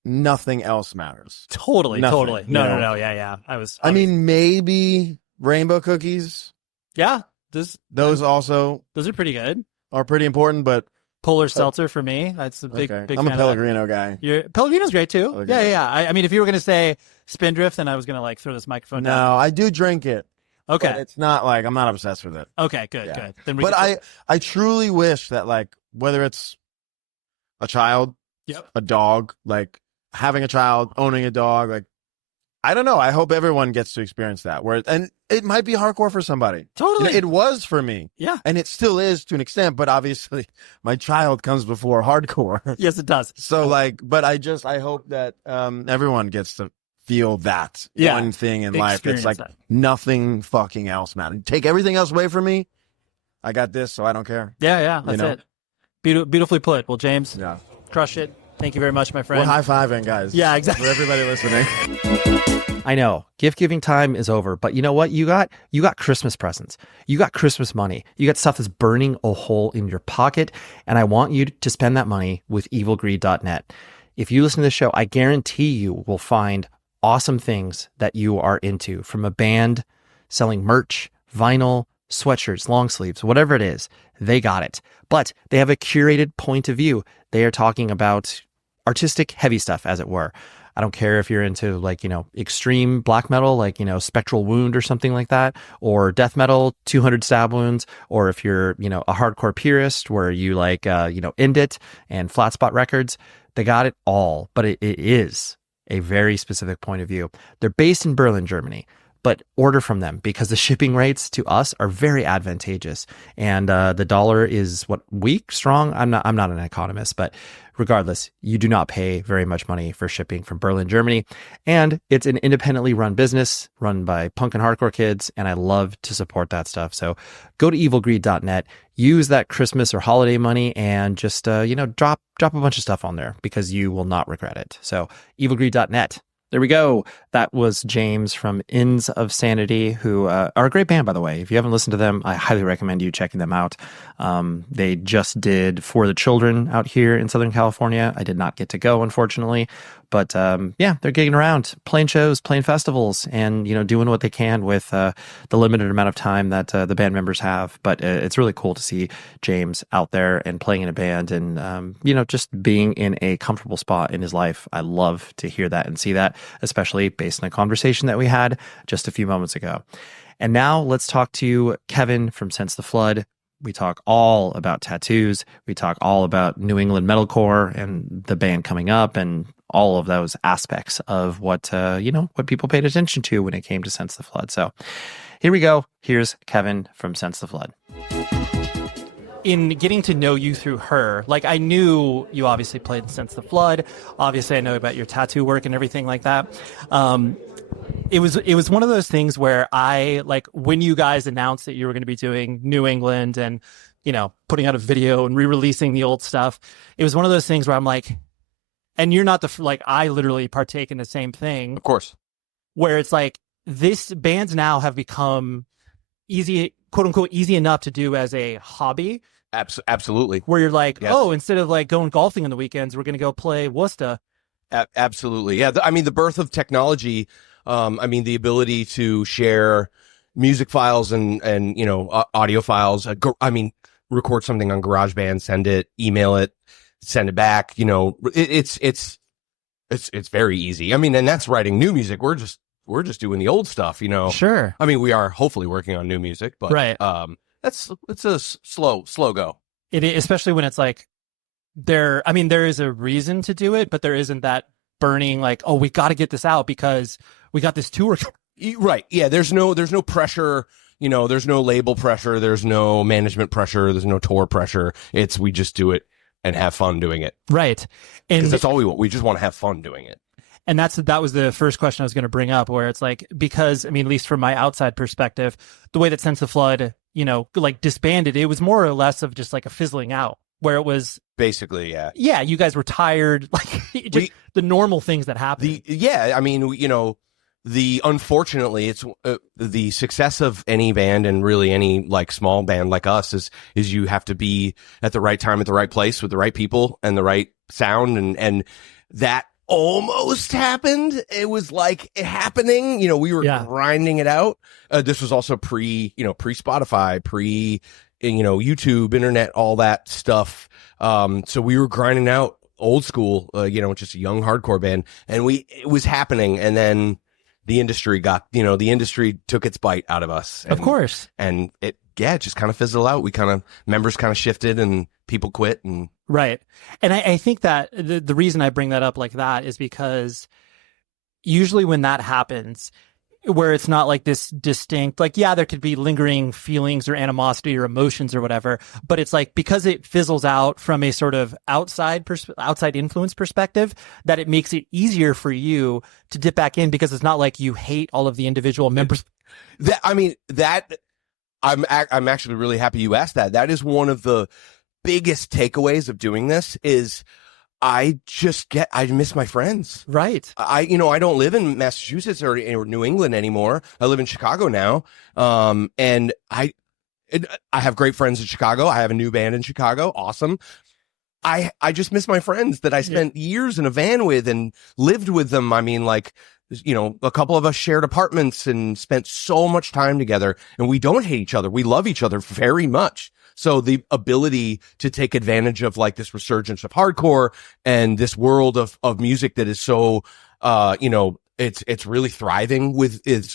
nothing else matters. Totally. Nothing, Totally. you No. know? Yeah. I mean, maybe rainbow cookies. Yeah. Those also Those are pretty good. are pretty important, but Polar seltzer for me. That's a big. okay. Big I'm a fan Pellegrino guy. Pellegrino's great too. Pellegrino. Yeah. I mean, if you were gonna say Spindrift, then I was gonna like throw this microphone down. No, I do drink it. Okay. But it's not like I'm not obsessed with it. Okay. Good. Yeah. Good. Then But I truly wish that, like, whether it's a child, a dog, like having a child, owning a dog, like, I don't know. I hope everyone gets to experience that. And it might be hardcore for somebody. Totally. It was for me. Yeah. And it still is to an extent, but obviously my child comes before hardcore. Yes, it does. So like, but I hope that everyone gets to feel that one thing in life. It's like nothing fucking else matters. Take everything else away from me. I got this, so I don't care. Yeah. That's it. Beautifully put. Well, James, crush it. Thank you very much, my friend. We're high-fiving, guys. Yeah, exactly. For everybody listening. I know gift giving time is over, but you know what? You got Christmas presents. You got Christmas money. You got stuff that's burning a hole in your pocket. And I want you to spend that money with evilgreed.net. If you listen to this show, I guarantee you will find awesome things that you are into, from a band selling merch, vinyl, sweatshirts, long sleeves, whatever it is, they got it. But they have a curated point of view. They are talking about artistic, heavy stuff, as it were. I don't care if you're into, like, extreme black metal, like, Spectral Wound or something like that, or death metal, 200 Stab Wounds, or if you're, a hardcore purist where you like, End It and Flat Spot Records. They got it all, but it is a very specific point of view. They're based in Berlin, Germany, but order from them because the shipping rates to us are very advantageous. And the dollar is weak, strong. I'm not an economist, but regardless, you do not pay very much money for shipping from Berlin, Germany. And it's an independently run business run by punk and hardcore kids. And I love to support that stuff. So go to evilgreed.net, use that Christmas or holiday money, and just, drop a bunch of stuff on there because you will not regret it. So evilgreed.net. There we go. That was James from Inns of Sanity, who are a great band, by the way. If you haven't listened to them, I highly recommend you checking them out. They just did For the Children out here in Southern California. I did not get to go, unfortunately. But they're gigging around, playing shows, playing festivals, and doing what they can with the limited amount of time that the band members have. But it's really cool to see James out there and playing in a band, and just being in a comfortable spot in his life. I love to hear that and see that, especially based on a conversation that we had just a few moments ago. And now let's talk to Kevin from Sense the Flood. We talk all about tattoos. We talk all about New England metalcore and the band coming up, and all of those aspects of what people paid attention to when it came to Sense the Flood. So here we go. Here's Kevin from Sense the Flood. In getting to know you through her, like, I knew you obviously played Sense the Flood. Obviously, I know about your tattoo work and everything like that. It was one of those things where I, like, when you guys announced that you were going to be doing New England and, putting out a video and re-releasing the old stuff, it was one of those things where I'm like, and you're not I literally partake in the same thing. Of course. Where it's like, this bands now have become easy, quote unquote, easy enough to do as a hobby. Absolutely. Where you're like, yes. Oh, instead of like going golfing on the weekends, we're going to go play Worcester. Absolutely. Yeah. The birth of technology, the ability to share music files and audio files. Record something on GarageBand, send it, email it, send it back. It's very easy. And that's writing new music. We're just doing the old stuff, Sure. We are hopefully working on new music, but right. It's a slow go. It is, especially when it's like there is a reason to do it, but there isn't that burning, like, oh, we got to get this out because we got this tour. Right. Yeah. There's no pressure, there's no label pressure. There's no management pressure. There's no tour pressure. We just do it and have fun doing it. Right. And Because that's all we want. We just want to have fun doing it. And that was the first question I was going to bring up, where it's like, because, I mean, at least from my outside perspective, the way that Sense of Flood, you know, like disbanded, it was more or less of just like a fizzling out, where it was basically, yeah. Yeah, you guys were tired, like just the normal things that happen. I mean, you know, unfortunately, it's the success of any band, and really any like small band like us, is you have to be at the right time at the right place with the right people and the right sound, and that almost happened. It was like happening, you know, we were grinding it out. This was also pre Spotify, YouTube, internet, all that stuff. So we were grinding out old school, just a young hardcore band, and it was happening. And then the industry took its bite out of us. Of course. And it just kind of fizzled out. Members kind of shifted and people quit. And right. And I think that the reason I bring that up like that is because usually when that happens, where it's not like this distinct, like, yeah, there could be lingering feelings or animosity or emotions or whatever, but it's like, because it fizzles out from a sort of outside influence perspective, that it makes it easier for you to dip back in, because it's not like you hate all of the individual members. I'm actually really happy you asked that. That is one of the biggest takeaways of doing this is I miss my friends. Right. I don't live in Massachusetts or New England anymore. I live in Chicago now. And I have great friends in Chicago. I have a new band in Chicago. Awesome. I just miss my friends that I spent years in a van with and lived with them. I mean, like, a couple of us shared apartments and spent so much time together, and we don't hate each other. We love each other very much. So the ability to take advantage of like this resurgence of hardcore and this world of music that is so, it's really thriving with Instagram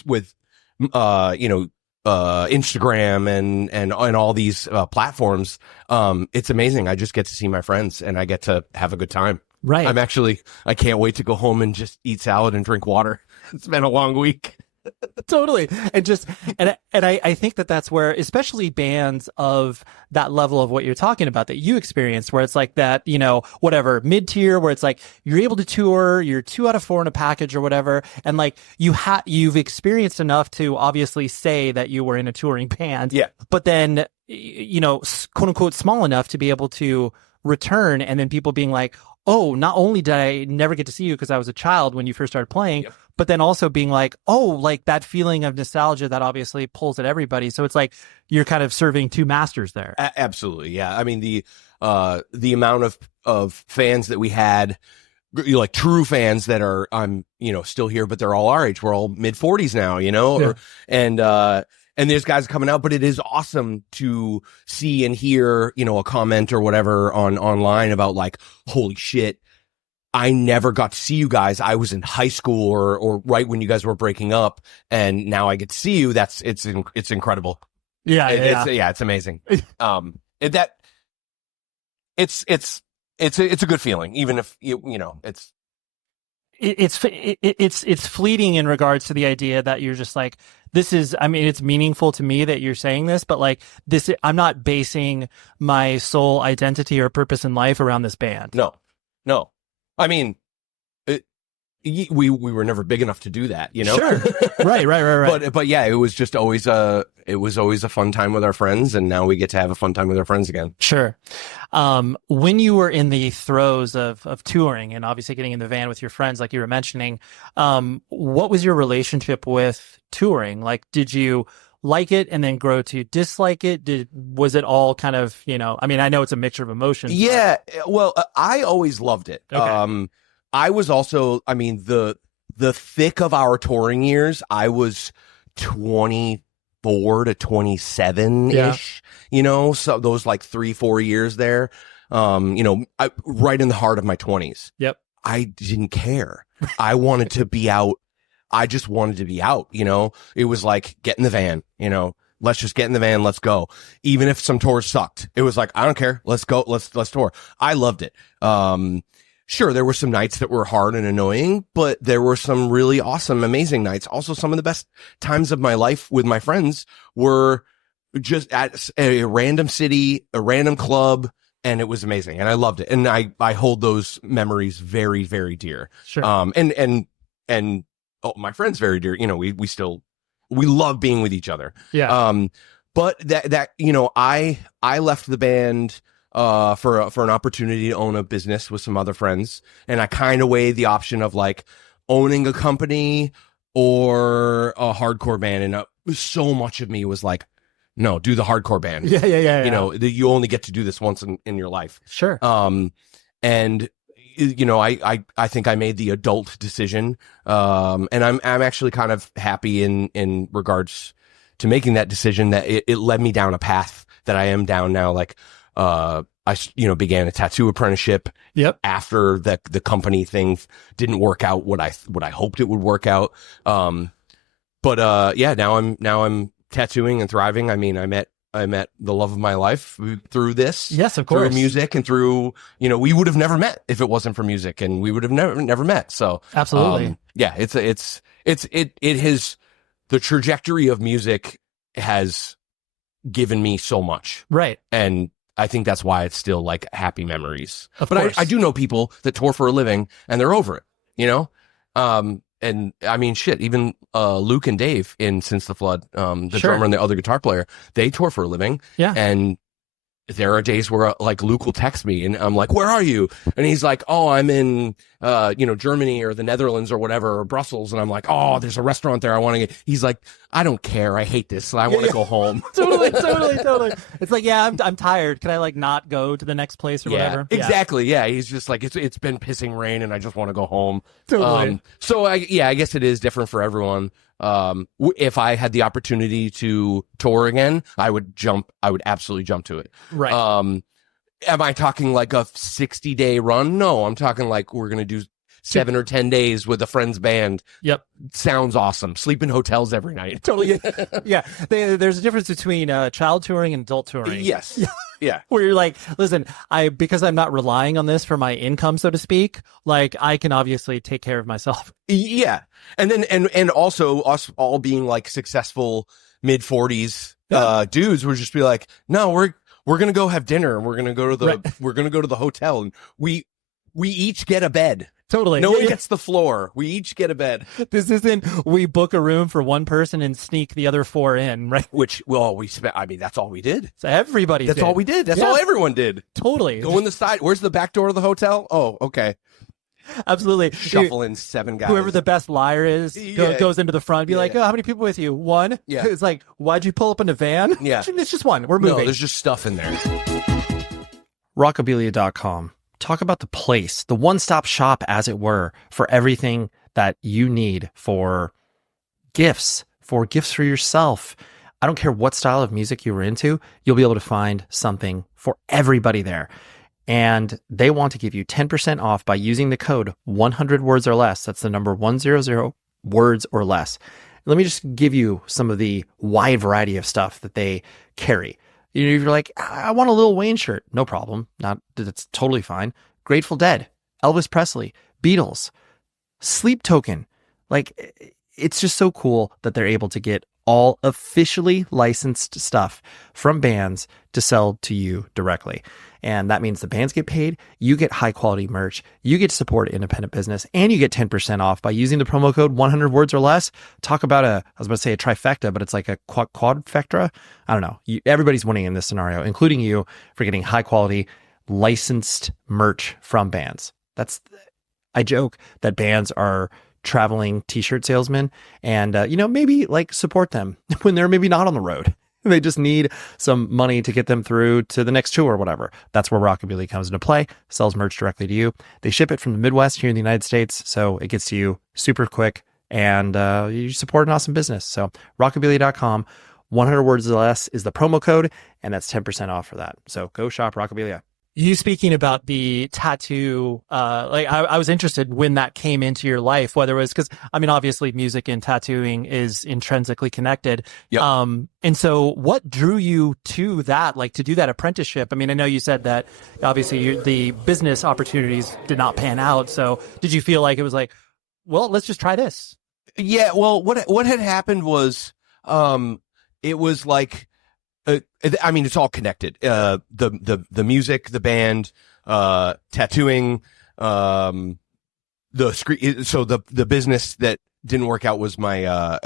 and all these platforms. It's amazing. I just get to see my friends and I get to have a good time. Right. I can't wait to go home and just eat salad and drink water. It's been a long week. Totally. And I think that's where, especially bands of that level of what you're talking about that you experienced, where it's like that, whatever, mid-tier, where it's like you're able to tour, you're 2 out of 4 in a package or whatever, and like you've experienced enough to obviously say that you were in a touring band. Yeah. But then, quote unquote, small enough to be able to return, and then people being like, oh, not only did I never get to see you because I was a child when you first started playing, but then also being like, oh, like that feeling of nostalgia that obviously pulls at everybody. So it's like you're kind of serving two masters there. Absolutely. Yeah. I mean, the amount of fans that we had, like true fans that are, still here, but they're all our age. We're all mid-40s now, and there's guys coming out, but it is awesome to see and hear, a comment or whatever online about like, holy shit, I never got to see you guys. I was in high school or right when you guys were breaking up, and now I get to see you. It's incredible. Yeah. It's amazing. It's a good feeling, even if it's fleeting in regards to the idea that you're just like, this is, I mean, it's meaningful to me that you're saying this, but like this, I'm not basing my sole identity or purpose in life around this band. No. I mean, we were never big enough to do that, Sure. Right. But yeah, it was just always a fun time with our friends, and now we get to have a fun time with our friends again. Sure. When you were in the throes of touring and obviously getting in the van with your friends, like you were mentioning, what was your relationship with touring? Like, did you like it and then grow to dislike it? Was it all kind of, I mean, I know it's a mixture of emotions. Yeah. Well, I always loved it. Okay. I was also, I mean, the thick of our touring years, I was 24 to 27-ish, so those like 3-4 years there, right in the heart of my 20s. Yep. I didn't care. I wanted to be out. I just wanted to be out, it was like, get in the van, let's just get in the van. Let's go. Even if some tours sucked, it was like, I don't care. Let's go. Let's tour. I loved it. Sure, there were some nights that were hard and annoying, but there were some really awesome, amazing nights. Also, some of the best times of my life with my friends were just at a random city, a random club, and it was amazing, and I loved it, and I hold those memories very, very dear. Sure. And my friends very dear. You know, we love being with each other. Yeah. But that you know, I left the band for an opportunity to own a business with some other friends, and I kind of weighed the option of like owning a company or a hardcore band, and so much of me was like, no, do the hardcore band. Yeah. You know, you only get to do this once in your life. Sure. And you know, I think I made the adult decision. And I'm actually kind of happy in regards to making that decision, that it led me down a path that I am down now. Like, I, you know, began a tattoo apprenticeship. Yep. After the company thing didn't work out what I hoped it would work out. But yeah, now I'm tattooing and thriving. I mean, I met the love of my life through this. Yes, of course. Through music and through, you know, we would have never met if it wasn't for music, and we would have never met. So Absolutely. yeah, it has, the trajectory of music has given me so much. Right. And I think that's why it's still like happy memories. Of But course. I do know people that tour for a living and they're over it, you know? And I mean, shit, even Luke and Dave in Since the Flood, the Sure. drummer and the other guitar player, they tour for a living. Yeah. And there are days where like Luke will text me and I'm like, where are you? And he's like, oh, I'm in, you know, Germany or the Netherlands or whatever, or Brussels. And I'm like, oh, there's a restaurant there I want to get. He's like, I don't care. I hate this. I want to go home. Totally. It's like, yeah, I'm tired. Can I like not go to the next place or whatever? Yeah. Exactly. Yeah. He's just like, it's been pissing rain and I just want to go home. Totally. So I guess it is different for everyone. If I had the opportunity to tour again, I would absolutely jump to it. Right. Am I talking like a 60-day run? No, I'm talking like we're going to do 7 or 10 days with a friend's band. Yep. Sounds awesome. Sleep in hotels every night. Totally. Yeah. There's a difference between child touring and adult touring. Yes. Yeah. Where you're like, listen, because I'm not relying on this for my income, so to speak, like I can obviously take care of myself. Yeah. And then, and also us all being like successful mid-40s dudes would just be like, no, we're going to go have dinner and we're going to go to the hotel, and we each get a bed. Totally. No one gets the floor. We each get a bed. This isn't we book a room for one person and sneak the other 4 in, right? Which, well, I mean, that's all we did. So everybody That's did. all we did. That's Yeah. all everyone did. Totally. Go in the side. Where's the back door of the hotel? Oh, okay. Absolutely. Shuffle in 7 guys. Whoever the best liar is Yeah. goes into the front and be like, Yeah. oh, how many people with you? 1? Yeah. It's like, why'd you pull up in a van? Yeah. It's just 1. We're No, moving. there's just stuff in there. Rockabilia.com. Talk about the place, the one-stop shop, as it were, for everything that you need for gifts for yourself. I don't care what style of music you were into, you'll be able to find something for everybody there. And they want to give you 10% off by using the code 100 words or less. That's the number 100 words or less. Let me just give you some of the wide variety of stuff that they carry. You know, if you're like, I want a Lil Wayne shirt, no problem. That's totally fine. Grateful Dead, Elvis Presley, Beatles, Sleep Token. Like, it's just so cool that they're able to get all officially licensed stuff from bands to sell to you directly. And that means the bands get paid, you get high quality merch, you get to support independent business, and you get 10% off by using the promo code 100 words or less. Talk about I was about to say a trifecta, but it's like a quadfecta. I don't know. Everybody's winning in this scenario, including you, for getting high quality licensed merch from bands. I joke that bands are traveling t-shirt salesmen, and maybe like support them when they're maybe not on the road. They just need some money to get them through to the next tour or whatever. That's where Rockabilly comes into play, sells merch directly to you. They ship it from the Midwest here in the United States, so it gets to you super quick, and you support an awesome business. So Rockabilly.com, 100 words or less is the promo code, and that's 10% off for that. So go shop Rockabilia. You speaking about the tattoo, I was interested when that came into your life, whether it was because, I mean, obviously music and tattooing is intrinsically connected. Yep. And so what drew you to that, like to do that apprenticeship? I mean, I know you said that obviously the business opportunities did not pan out. So did you feel like it was like, well, let's just try this? Yeah. Well, what had happened was, it was like, I mean, it's all connected. The music, the band, tattooing, the screen. So the business that didn't work out was my,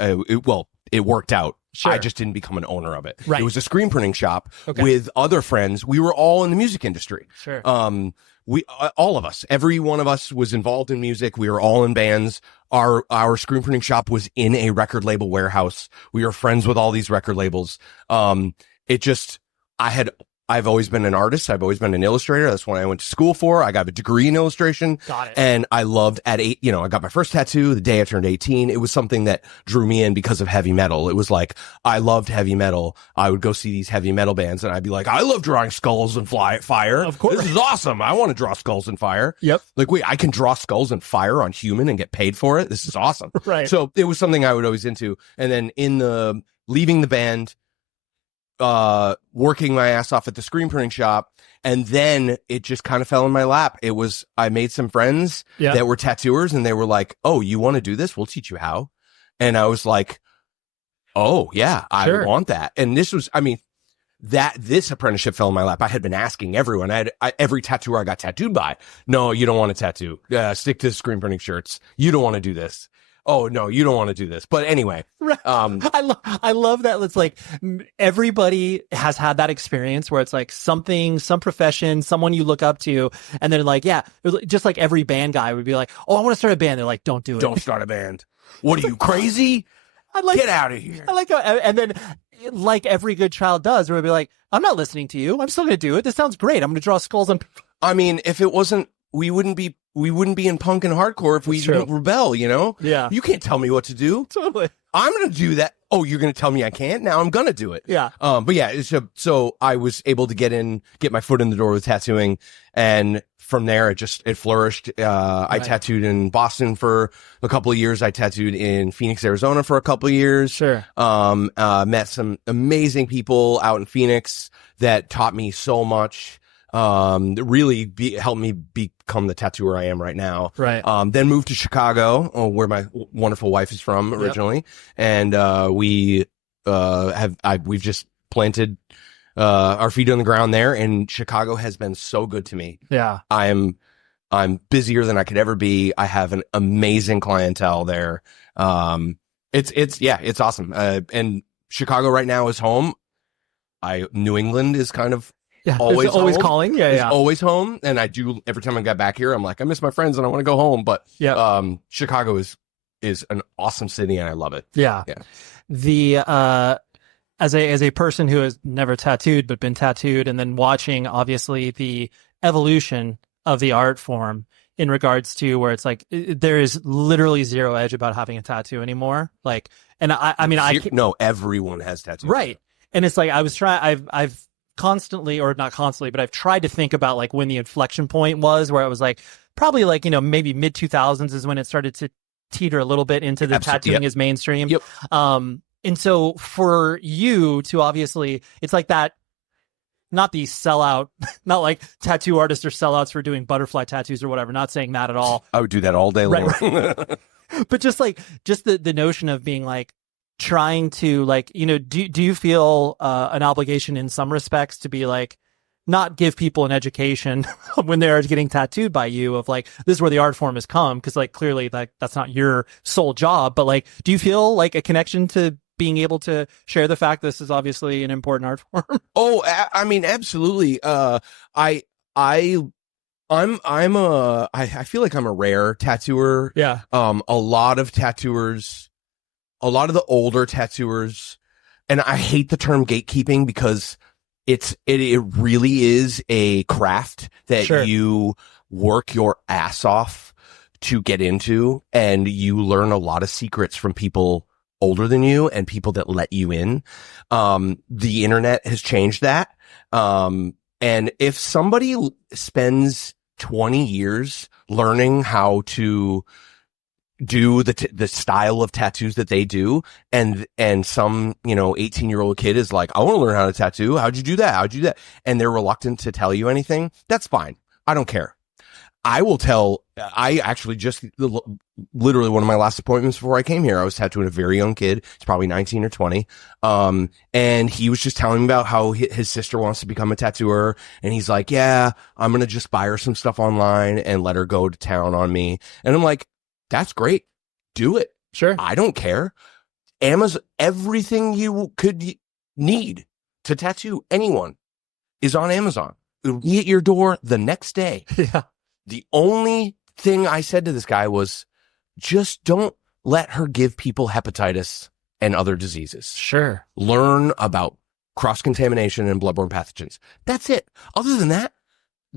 it worked out. Sure. I just didn't become an owner of it. Right. It was a screen printing shop Okay. with other friends. We were all in the music industry. Sure. We all of us, every one of us was involved in music. We were all in bands. Our screen printing shop was in a record label warehouse. We were friends with all these record labels. I've always been an artist. I've always been an illustrator. That's what I went to school for. I got a degree in illustration. Got it. And I loved I got my first tattoo the day I turned 18. It was something that drew me in because of heavy metal. It was like, I loved heavy metal. I would go see these heavy metal bands and I'd be like, I love drawing skulls and fire. Of course. This is awesome. I want to draw skulls and fire. Yep. Like, wait, I can draw skulls and fire on human and get paid for it. This is awesome. Right. So it was something I would always into. And then leaving the band, working my ass off at the screen printing shop, and then it just kind of fell in my lap. I made some friends that were tattooers, and they were like, "Oh, you want to do this? We'll teach you how." And I was like, "Oh yeah, Sure. I want that." And this apprenticeship fell in my lap. I had been asking everyone. Every tattooer I got tattooed by. No, you don't want a tattoo. Stick to screen printing shirts. You don't want to do this. Oh no, you don't want to do this. But anyway, Right. I love that. It's like everybody has had that experience where it's like some profession, someone you look up to, and then like, yeah, it was just like every band guy would be like, "Oh, I want to start a band." They're like, "Don't do it. don't start a band. What are you, crazy? Get out of here." I like how, and then like every good child does, where it'd be like, "I'm not listening to you. I'm still going to do it. This sounds great. I'm going to draw skulls on." I mean, if it wasn't, we wouldn't be in punk and hardcore if we didn't rebel, you know? Yeah. You can't tell me what to do. Totally. I'm going to do that. Oh, you're going to tell me I can't? Now I'm going to do it. Yeah. But yeah, so I was able to get my foot in the door with tattooing. And from there, it flourished. I tattooed in Boston for a couple of years. I tattooed in Phoenix, Arizona for a couple of years. Sure. Met some amazing people out in Phoenix that taught me so much. Really helped me become the tattooer I am right now. Right. Then moved to Chicago, where my wonderful wife is from originally. And, we've just planted, our feet on the ground there, and Chicago has been so good to me. Yeah. I'm busier than I could ever be. I have an amazing clientele there. It's awesome. And Chicago right now is home. New England is kind of, always home. Calling. Yeah. It's always home. And I do, every time I got back here, I'm like, I miss my friends and I want to go home. But Chicago is an awesome city and I love it. Yeah. The as a person who has never tattooed but been tattooed, and then watching obviously the evolution of the art form in regards to where it's like there is literally zero edge about having a tattoo anymore. Like, and no, everyone has tattoos. Right. And it's like I've constantly, or not constantly, but I've tried to think about like when the inflection point was, where it was like probably like, maybe mid 2000s is when it started to teeter a little bit into the tattooing as mainstream. Yep. And so for you to obviously, it's like that, not the sellout, not like tattoo artists are sellouts for doing butterfly tattoos or whatever. Not saying that at all. I would do that all day long. Right. But just the notion of being like, trying to like, do you feel an obligation in some respects to be like, not give people an education when they're getting tattooed by you of like, this is where the art form has come? Because like clearly like that's not your sole job, but like, do you feel like a connection to being able to share the fact this is obviously an important art form? Oh, I mean, absolutely. I feel like I'm a rare tattooer. Yeah. A lot of the older tattooers, and I hate the term gatekeeping because it really is a craft that you work your ass off to get into, and you learn a lot of secrets from people older than you and people that let you in. The internet has changed that. And if somebody spends 20 years learning how to do the style of tattoos that they do, and some 18-year-old kid is like, I want to learn how to tattoo, how'd you do that, and they're reluctant to tell you anything, that's fine. I don't care. I will tell, I actually just literally one of my last appointments before I came here, I was tattooing a very young kid. He's probably 19 or 20. And he was just telling me about how his sister wants to become a tattooer. And he's like, yeah, I'm going to just buy her some stuff online and let her go to town on me. And I'm like, that's great. Do it. Sure. I don't care. Amazon, everything you could need to tattoo anyone is on Amazon. It'll be at your door the next day. Yeah. The only thing I said to this guy was, just don't let her give people hepatitis and other diseases. Sure. Learn about cross-contamination and bloodborne pathogens. That's it. Other than that,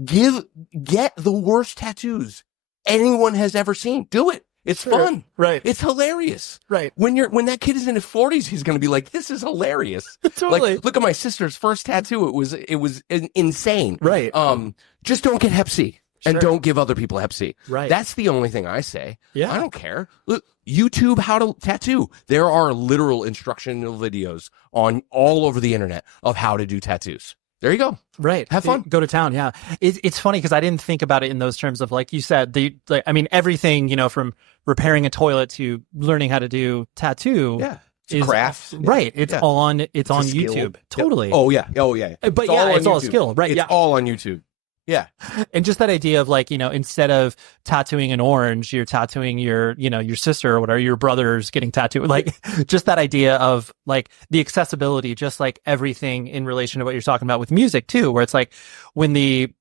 get the worst tattoos anyone has ever seen. Do it. It's fun. Right. It's hilarious. Right. When that kid is in his 40s, he's going to be like, this is hilarious. Totally. Like, look at my sister's first tattoo. It was insane. Right. Just don't get hep C and Sure. don't give other people hep C. Right. That's the only thing I say. Yeah. I don't care. Look, YouTube, how to tattoo. There are literal instructional videos on all over the internet of how to do tattoos. There you go. Right. Have fun. Go to town. Yeah. It's funny because I didn't think about it in those terms of, like you said, everything, from repairing a toilet to learning how to do tattoo. Yeah. It's a craft. Right. It's on skill. YouTube. Totally. Oh yeah. Oh yeah. But it's all YouTube. skill. Right. It's all on YouTube. Yeah. And just that idea of, like, instead of tattooing an orange, you're tattooing your sister or whatever, your brother's getting tattooed. Like, just that idea of, like, the accessibility, just like everything in relation to what you're talking about with music too, where it's like when the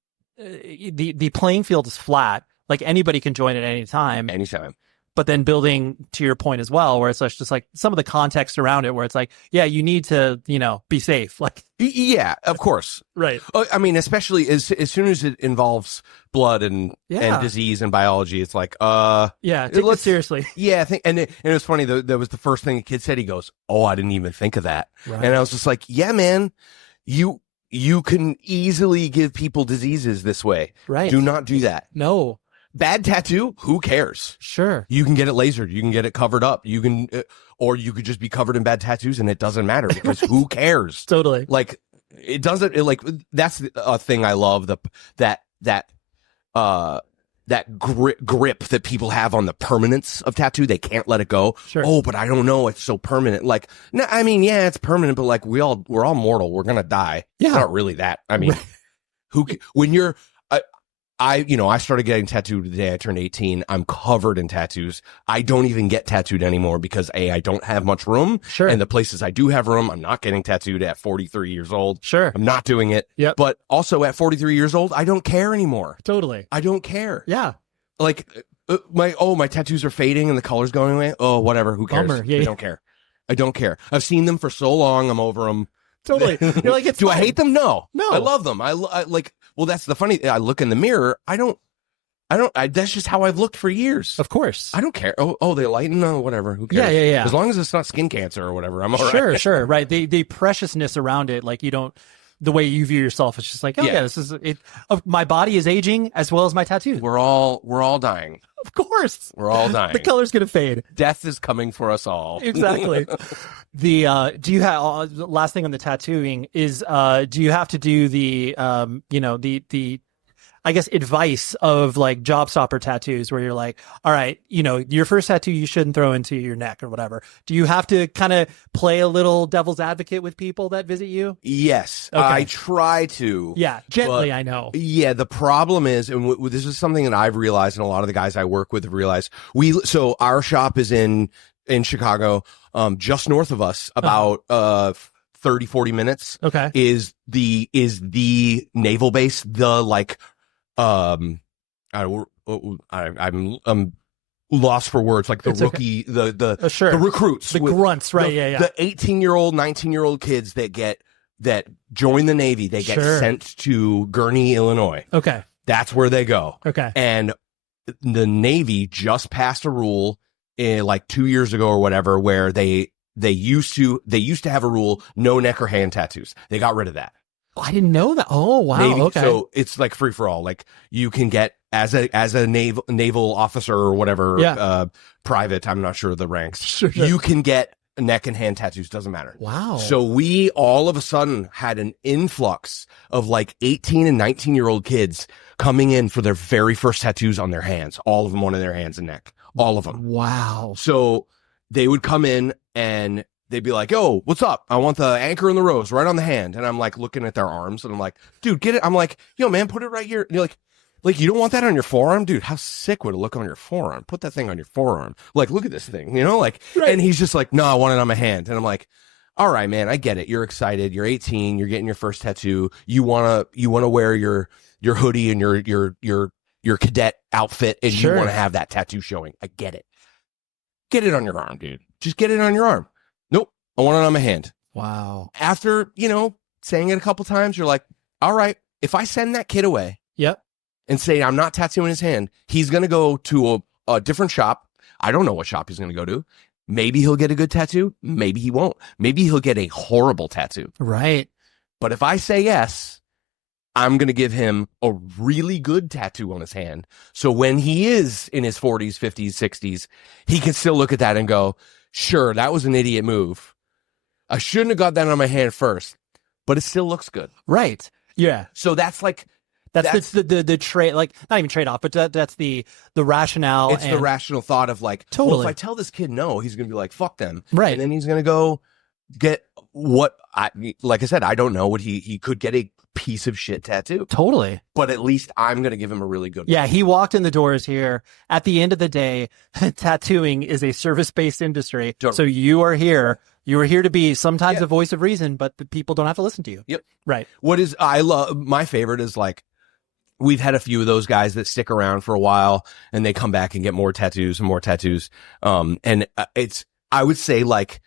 playing field is flat, like anybody can join at any time. Anytime. But then building to your point as well, where it's just like some of the context around it, where it's like, yeah, you need to, be safe. Like, Yeah, of course. right. I mean, especially as soon as it involves blood and disease and biology, it's like, yeah, take it seriously. Yeah, I think, and it was funny. That was the first thing the kid said. He goes, "Oh, I didn't even think of that." Right. And I was just like, "Yeah, man, you can easily give people diseases this way. Right. Do not do that. No. Bad tattoo, who cares? Sure. You can get it lasered. You can get it covered up. You can, or you could just be covered in bad tattoos and it doesn't matter because who cares? Totally. Like, it doesn't, that's a thing I love, that grip that people have on the permanence of tattoo. They can't let it go. Sure. Oh, but I don't know. It's so permanent. Like, no, I mean, yeah, it's permanent, but like we're all mortal. We're going to die. Yeah. It's not really that. I mean, when you're, I started getting tattooed the day I turned 18. I'm covered in tattoos. I don't even get tattooed anymore because I don't have much room. Sure. And the places I do have room, I'm not getting tattooed at 43 years old. Sure. I'm not doing it. Yep. But also at 43 years old, I don't care anymore. Totally. I don't care. Yeah. Like, my tattoos are fading and the color's going away. Oh, whatever. Who cares? Bummer. Yeah, I don't care. I don't care. I've seen them for so long. I'm over them. Totally. You're like, it's Do I fine. hate them? No. No. I love them. I like, well, that's the funny thing. I look in the mirror. That's just how I've looked for years. Of course. I don't care. Oh, they lighten? No, whatever. Who cares? Yeah. As long as it's not skin cancer or whatever, I'm all right. Sure. Right. The preciousness around it, like, you don't, the way you view yourself, it's just like, oh yeah, this is it. My body is aging as well as my tattoos. We're all dying. Of course. We're all dying. The color's going to fade. Death is coming for us all. Exactly. Do you have, last thing on the tattooing is, do you have to do the, the I guess, advice of, like, job stopper tattoos where you're like, all right, your first tattoo you shouldn't throw into your neck or whatever. Do you have to kind of play a little devil's advocate with people that visit you? Yes. Okay. I try to. Yeah. Gently, but, I know. Yeah. The problem is, and this is something that I've realized and a lot of the guys I work with have realized, so our shop is in Chicago, just north of us, about, 30, 40 minutes. Okay. Is the naval base, the, like, I'm lost for words. Like the rookie, sure. the recruits, The grunts, right? Yeah. The 18-year-old, 19-year-old kids that join the Navy, they get sent to Gurnee, Illinois. Okay. That's where they go. Okay. And the Navy just passed a rule like 2 years ago or whatever, where they used to have a rule, no neck or hand tattoos. They got rid of that. Oh, I didn't know that. Oh, wow. Navy, okay. So it's like free for all. Like, you can get as a naval officer or whatever, private, I'm not sure the ranks. Sure. You can get neck and hand tattoos, doesn't matter. Wow. So we all of a sudden had an influx of like 18 and 19-year-old kids coming in for their very first tattoos on their hands. All of them on their hands and neck. All of them. Wow. So they would come in and they'd be like, yo, what's up? I want the anchor and the rose right on the hand. And I'm like looking at their arms and I'm like, dude, get it. I'm like, yo, man, put it right here. And you're like, you don't want that on your forearm? Dude, how sick would it look on your forearm? Put that thing on your forearm. Like, look at this thing, like, right. And he's just like, no, I want it on my hand. And I'm like, all right, man, I get it. You're excited. You're 18. You're getting your first tattoo. You want to wear your hoodie and your cadet outfit and you want to have that tattoo showing. I get it. Get it on your arm, dude. Just get it on your arm. Nope. I want it on my hand. Wow. After, saying it a couple times, you're like, all right, if I send that kid away. Yep. And say, I'm not tattooing his hand, he's going to go to a different shop. I don't know what shop he's going to go to. Maybe he'll get a good tattoo. Maybe he won't. Maybe he'll get a horrible tattoo. Right. But if I say yes, I'm going to give him a really good tattoo on his hand. So when he is in his 40s, 50s, 60s, he can still look at that and go, sure, that was an idiot move. I shouldn't have got that on my hand first, but it still looks good. Right. Yeah. So that's like, That's the trade, like not even trade off, but that's the rationale. It's the rational thought of like, totally. Well, if I tell this kid no, he's going to be like, fuck them. Right. And then he's going to go get like I said, I don't know what he could get a piece of shit tattoo. Totally. But at least I'm going to give him a really good one. Yeah. He walked in the doors here. At the end of the day, tattooing is a service-based industry. Totally. So you are here. You are here to be sometimes a voice of reason, but the people don't have to listen to you. Yep. Right. My favorite is like, we've had a few of those guys that stick around for a while and they come back and get more tattoos and more tattoos. I would say like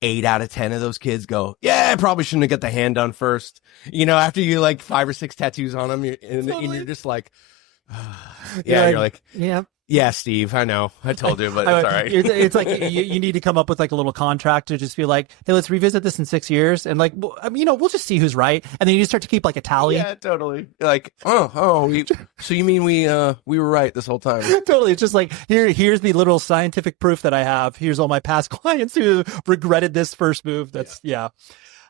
8 out of 10 of those kids go, yeah, I probably shouldn't have got the hand done first. After you like 5 or 6 tattoos on them and you're just like, you're like, yeah, Steve, I know. I told you, but it's all right. It's like you need to come up with like a little contract to just be like, hey, let's revisit this in 6 years. And like, we'll just see who's right. And then you just start to keep like a tally. Yeah, totally. Like, so you mean we were right this whole time? Totally. It's just like, here's the little scientific proof that I have. Here's all my past clients who regretted this first move. That's,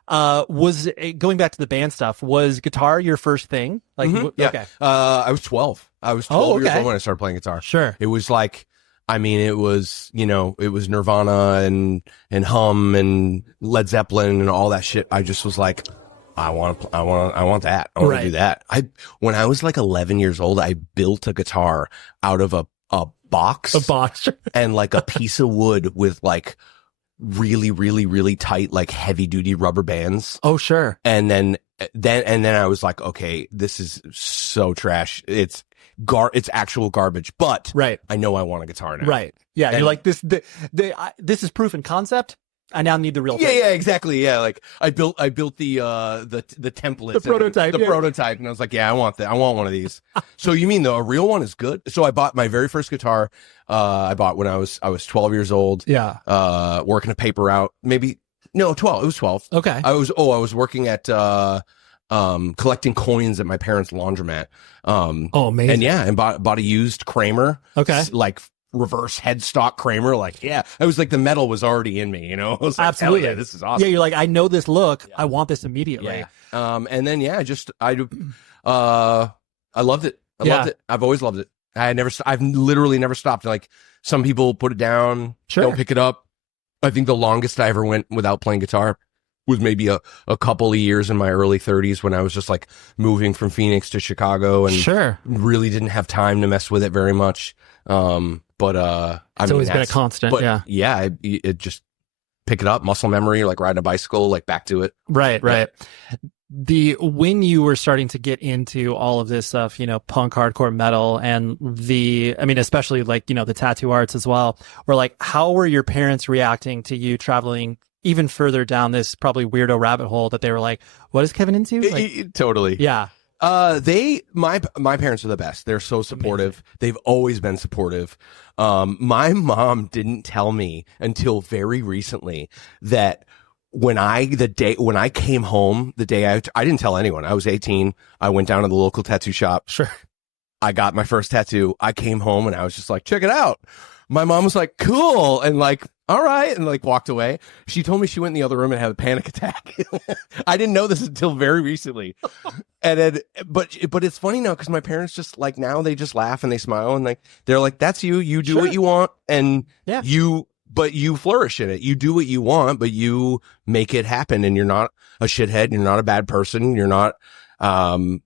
was going back to the band stuff, was guitar your first thing? Like, okay. I was 12. I was 12 years old when I started playing guitar. Sure. It was like, it was Nirvana and Hum and Led Zeppelin and all that shit. I just was like, I want that. I want to do that. When I was like 11 years old, I built a guitar out of a box and like a piece of wood with like really, really, really tight, like heavy duty rubber bands. Oh, sure. And then I was like, okay, this is so trash. It's actual garbage, but right. I know I want a guitar now. Right. Yeah. And you're like, this is proof in concept. I now need the real thing. Yeah, exactly. Yeah. Like I built the template, the prototype. And I was like, yeah, I want that. I want one of these. So you mean a real one is good? So I bought my very first guitar. I bought when I was 12 years old. Yeah. Working a paper route, 12. It was 12. Okay. I was working at, collecting coins at my parents' laundromat. Amazing. And bought a used Kramer. Okay. Like reverse headstock Kramer. Like, yeah, I was like, the metal was already in me, I was like, absolutely. Yeah, this is awesome. Yeah. You're like, I know this look. Yeah. I want this immediately. Yeah. And then, I loved it. I loved it. I've always loved it. I've literally never stopped. Like some people put it down, don't pick it up. I think the longest I ever went without playing guitar was maybe a couple of years in my early 30s when I was just like moving from Phoenix to Chicago and really didn't have time to mess with it very much. But it's always been a constant. But it just pick it up, muscle memory, like riding a bicycle, like back to it. Right. When you were starting to get into all of this stuff, punk, hardcore, metal, and especially like, the tattoo arts as well, were like, how were your parents reacting to you traveling even further down this probably weirdo rabbit hole that they were like, what is Kevin into? Like, totally. Yeah. My parents are the best. They're so supportive. Amazing. They've always been supportive. My mom didn't tell me until very recently that when I came home, the day I didn't tell anyone. I was 18. I went down to the local tattoo shop. Sure. I got my first tattoo. I came home and I was just like, check it out. my mom was like, cool. And like, all right. And like walked away. She told me she went in the other room and had a panic attack. I didn't know this until very recently. And then, but it's funny now because my parents just like now they just laugh and they smile and like, they're like, that's you. You do what you want. And but you flourish in it. You do what you want, but you make it happen. And you're not a shithead. You're not a bad person. You're not, I'm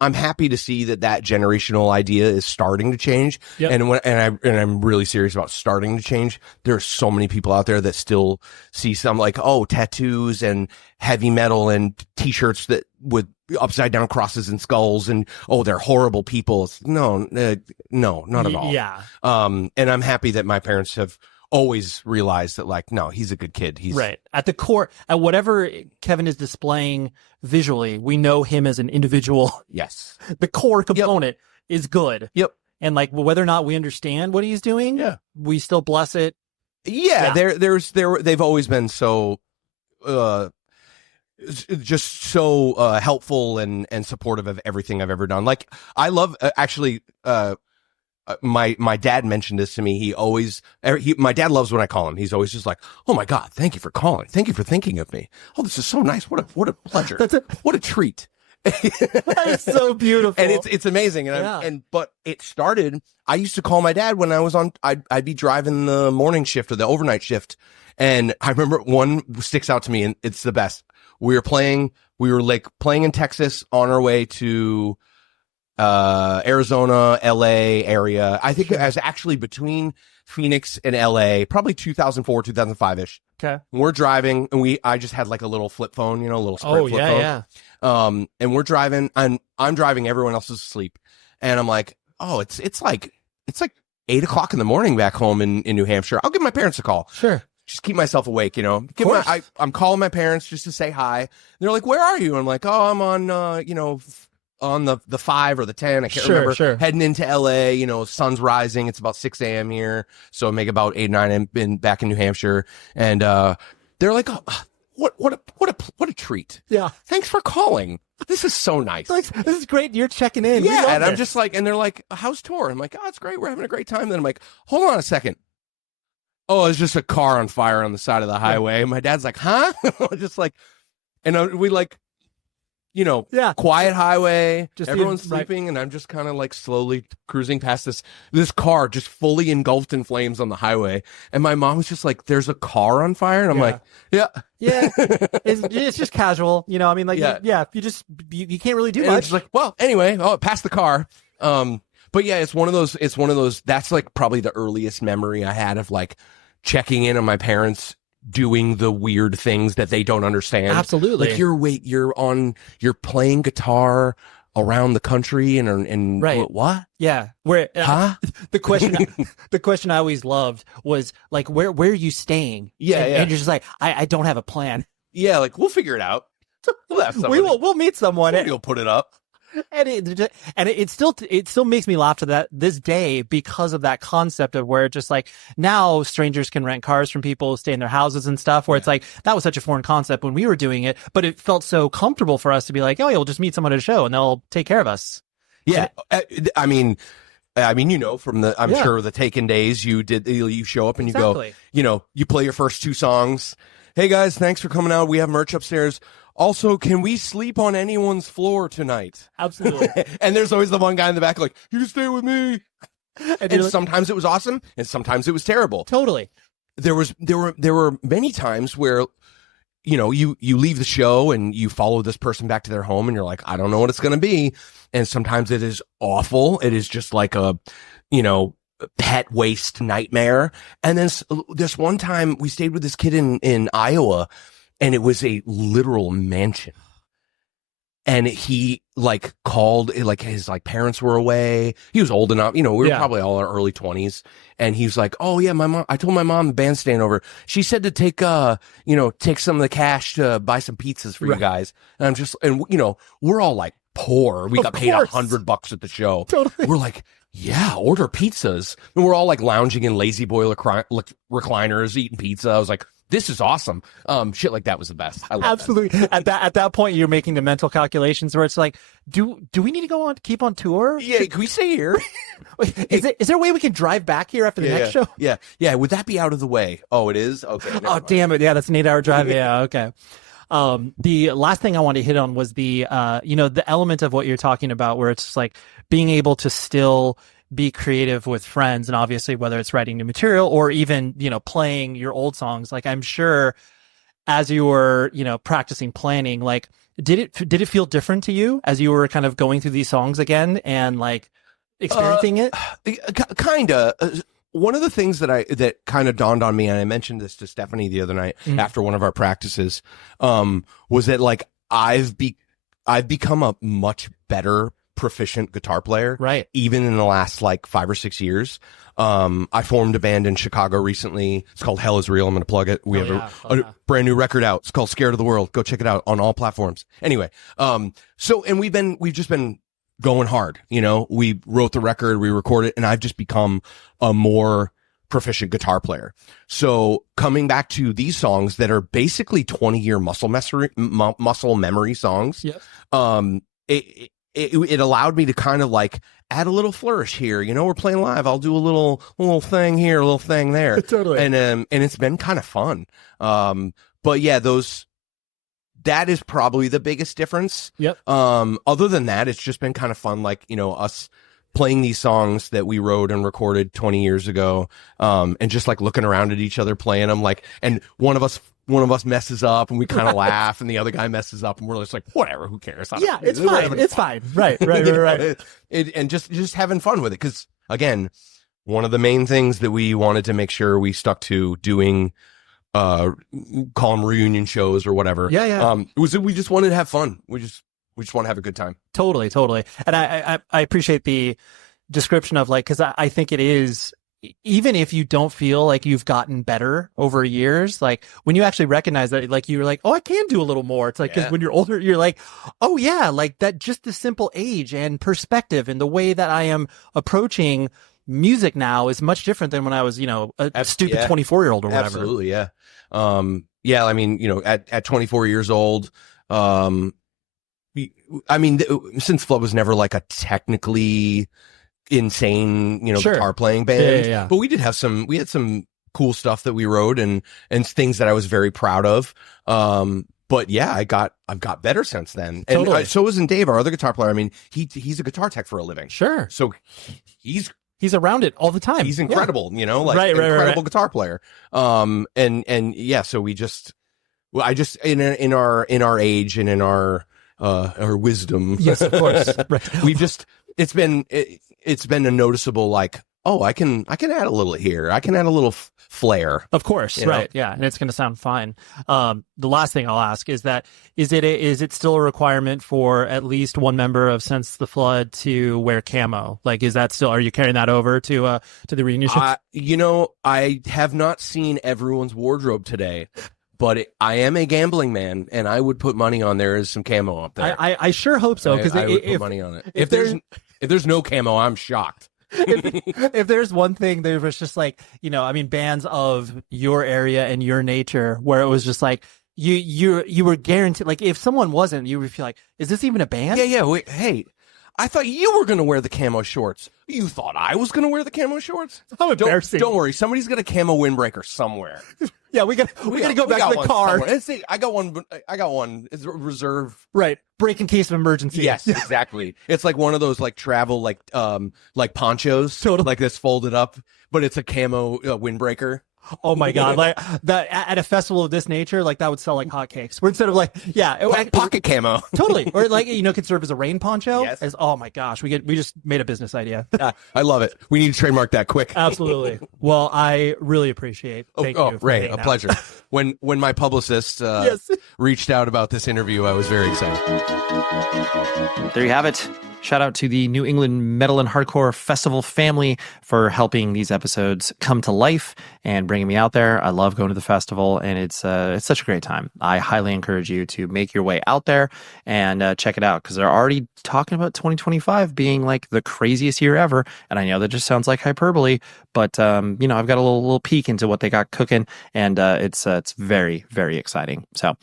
happy to see that generational idea is starting to change. Yep. And I'm really serious about starting to change. There are so many people out there that still see some like, oh, tattoos and heavy metal and t-shirts that with upside down crosses and skulls and, oh, they're horrible people. No, not at all. Yeah. And I'm happy that my parents have always realized that like, no, he's a good kid. He's right at the core, at whatever Kevin is displaying visually, we know him as an individual. Yes. The core component is good. Yep. And like whether or not we understand what he's doing, we still bless it. Yeah. They've always been so, just so helpful and supportive of everything I've ever done. Like I love my dad mentioned this to me. My dad loves when I call him. He's always just like, oh my God, thank you for calling. Thank you for thinking of me. Oh, this is so nice. What a pleasure. What a treat. That is so beautiful. And it's amazing. But it started, I used to call my dad when I was I'd be driving the morning shift or the overnight shift. And I remember one sticks out to me and it's the best. We were like playing in Texas on our way to Arizona, LA area. I think it was actually between Phoenix and LA, probably 2004, 2005-ish. Okay. We're driving and I just had like a little flip phone, a little Sprint flip phone. Yeah. And we're driving and I'm driving, everyone else is asleep. And I'm like, oh, it's like 8:00 in the morning back home in New Hampshire. I'll give my parents a call. Sure. Just keep myself awake, I'm calling my parents just to say hi. And they're like, where are you? And I'm like, oh, I'm on, on the 5 or the 10. I can't remember. Sure. Heading into LA, sun's rising. It's about 6 a.m. here. So I make about 8, 9 a.m. back in New Hampshire. And, they're like, oh, what a treat. Yeah. Thanks for calling. This is so nice. This is great. You're checking in. Yeah. And I'm just like, and they're like, how's tour? I'm like, oh, it's great. We're having a great time. Then I'm like, hold on a second. Oh, it's just a car on fire on the side of the highway. And my dad's like, huh? Just like, and we like, quiet highway, just everyone's sleeping, and I'm just kind of like slowly cruising past this car just fully engulfed in flames on the highway. And my mom was just like, there's a car on fire? And I'm like, yeah. It's just casual, you can't really do much. She's like, well, anyway, past the car. But yeah, it's one of those, that's like probably the earliest memory I had of like checking in on my parents doing the weird things that they don't understand. Absolutely. Like you're playing guitar around the country and right. What? Yeah. The question I always loved was like, where are you staying? Yeah. And you're just like, I don't have a plan. Yeah. Like we'll figure it out. We'll have somebody. We'll meet someone. We'll put it up. And it still makes me laugh to this day because of that concept of where just like now strangers can rent cars from people, stay in their houses and stuff, where it's like that was such a foreign concept when we were doing it, but it felt so comfortable for us to be like, oh yeah, we'll just meet someone at a show and they'll take care of us. Yeah. I mean, from the, sure the Taken days, you show up and you go, you play your first 2 songs. Hey guys, thanks for coming out. We have merch upstairs. Also, can we sleep on anyone's floor tonight? Absolutely. And there's always the one guy in the back like, you stay with me. And sometimes it was awesome, and sometimes it was terrible. Totally. There were many times where, you leave the show and you follow this person back to their home, and you're like, I don't know what it's going to be. And sometimes it is awful. It is just like a, pet waste nightmare. And then this one time we stayed with this kid in Iowa. And it was a literal mansion. And he like called, like his like parents were away. He was old enough, we were probably all in our early 20s. And he was like, oh yeah, I told my mom the band's staying over. She said to take some of the cash to buy some pizzas for you guys. And I'm just, we're all like poor. We got paid $100 at the show. Totally. We're like, yeah, order pizzas. And we're all like lounging in lazy boy recliners, eating pizza. I was like, this is awesome. Shit like that was the best. I love Absolutely. At that point, you're making the mental calculations where it's like, do we need to keep on tour? that. Yeah, can we stay here? Is there a way we can drive back here after the next show? Yeah. Would that be out of the way? Oh, it is? Okay. never Oh, mind. damn it. Yeah, that's an 8-hour drive. Yeah, okay. The last thing I want to hit on was the element of what you're talking about where it's just like being able to still be creative with friends, and obviously whether it's writing new material or even, playing your old songs. Like, I'm sure as you were, practicing planning, like, did it feel different to you as you were kind of going through these songs again and like experiencing it? Kinda. One of the things that kind of dawned on me, and I mentioned this to Stephanie the other night after one of our practices, was that like I've become a much better proficient guitar player, Right. even in the last like 5 or 6 years. I formed a band in Chicago recently. It's called Hell Is Real. I'm going to plug it. We have a brand new record out. It's called Scared of the World. Go check it out on all platforms. Anyway, and we've just been going hard. We wrote the record, we recorded, and I've just become a more proficient guitar player. So coming back to these songs that are basically 20-year muscle memory songs, Yep. it allowed me to kind of like add a little flourish here. We're playing live. I'll do a little thing here, a little thing there. Totally. And it's been kind of fun. But yeah, that is probably the biggest difference. Yep. Other than that, it's just been kind of fun. Like, us playing these songs that we wrote and recorded 20 years ago. And just like looking around at each other playing them, like, and one of us messes up and we kind of laugh and the other guy messes up and we're just like, whatever, who cares? Yeah, it's fine. It's fine. Right. And just having fun with it. Cause again, one of the main things that we wanted to make sure we stuck to doing, call them reunion shows or whatever. Yeah. Was that we just wanted to have fun. We just want to have a good time. Totally. And I appreciate the description of like, cause I think it is, even if you don't feel like you've gotten better over years, like when you actually recognize that, like you're like, oh, I can do a little more. It's like, because when you're older, you're like, oh yeah, like that, just the simple age and perspective and the way that I am approaching music now is much different than when I was, a stupid 24-year-old or whatever. Absolutely. Yeah. Yeah. I mean, at 24 years old, since Flood was never like a technically insane, guitar playing band, Yeah. but we had some cool stuff that we wrote and things that I was very proud of. But yeah, I've got better since then. And Totally. So isn't Dave, our other guitar player. I mean, he's a guitar tech for a living. Sure. So he's around it all the time. He's incredible, Right, incredible guitar player. And yeah, so I just in our age and in our wisdom. Yes, of course. Right. We've just, it's been a noticeable, like, oh, I can add a little here. I can add a little flair. Of course, right? Yeah, and it's going to sound fine. The last thing I'll ask is that is it still a requirement for at least one member of Sense the Flood to wear camo? Like, is that still? Are you carrying that over to the reunion show? I have not seen everyone's wardrobe today. But I am a gambling man, and I would put money on there is some camo up there. I sure hope so, because I would put money on it. If there's no camo, I'm shocked. if there's one thing, there was just like, bands of your area and your nature where it was just like you were guaranteed, like if someone wasn't, you would feel like, is this even a band? Yeah. Wait, hey, I thought you were going to wear the camo shorts. You thought I was going to wear the camo shorts? How embarrassing. Don't worry. Somebody's got a camo windbreaker somewhere. Yeah, we got to go back to the car. See, I got one. It's reserved. Right. Break in case of emergency. Yes, exactly. It's like one of those like travel like ponchos, Totally. like this folded up, but it's a camo windbreaker. Oh my God! Like that at a festival of this nature, like that would sell like hotcakes. Where instead of like, pocket camo, totally, or like could serve as a rain poncho. Yes. Oh my gosh, we just made a business idea. I love it. We need to trademark that quick. Absolutely. Well, I really appreciate. Thank you. Ray, a pleasure. When my publicist reached out about this interview, I was very excited. There you have it. Shout out to the New England Metal and Hardcore Festival family for helping these episodes come to life and bringing me out there. I love going to the festival, and it's such a great time. I highly encourage you to make your way out there and check it out, because they're already talking about 2025 being like the craziest year ever. And I know that just sounds like hyperbole, but I've got a little peek into what they got cooking, and it's very, very exciting. So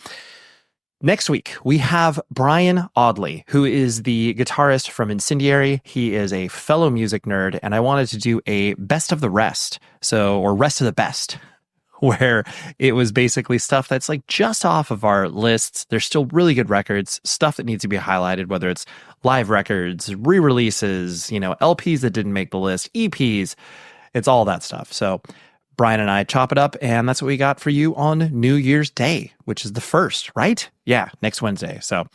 next week, we have Brian Audley, who is the guitarist from Incendiary. He is a fellow music nerd, and I wanted to do a best of the rest, or rest of the best, where it was basically stuff that's like just off of our lists. There's still really good records, stuff that needs to be highlighted, whether it's live records, re-releases, LPs that didn't make the list, EPs, it's all that stuff. So Brian and I chop it up, and that's what we got for you on New Year's Day, which is the 1st, right? Yeah, next Wednesday. So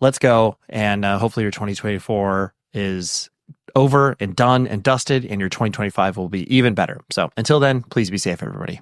let's go, and hopefully your 2024 is over and done and dusted, and your 2025 will be even better. So until then, please be safe, everybody.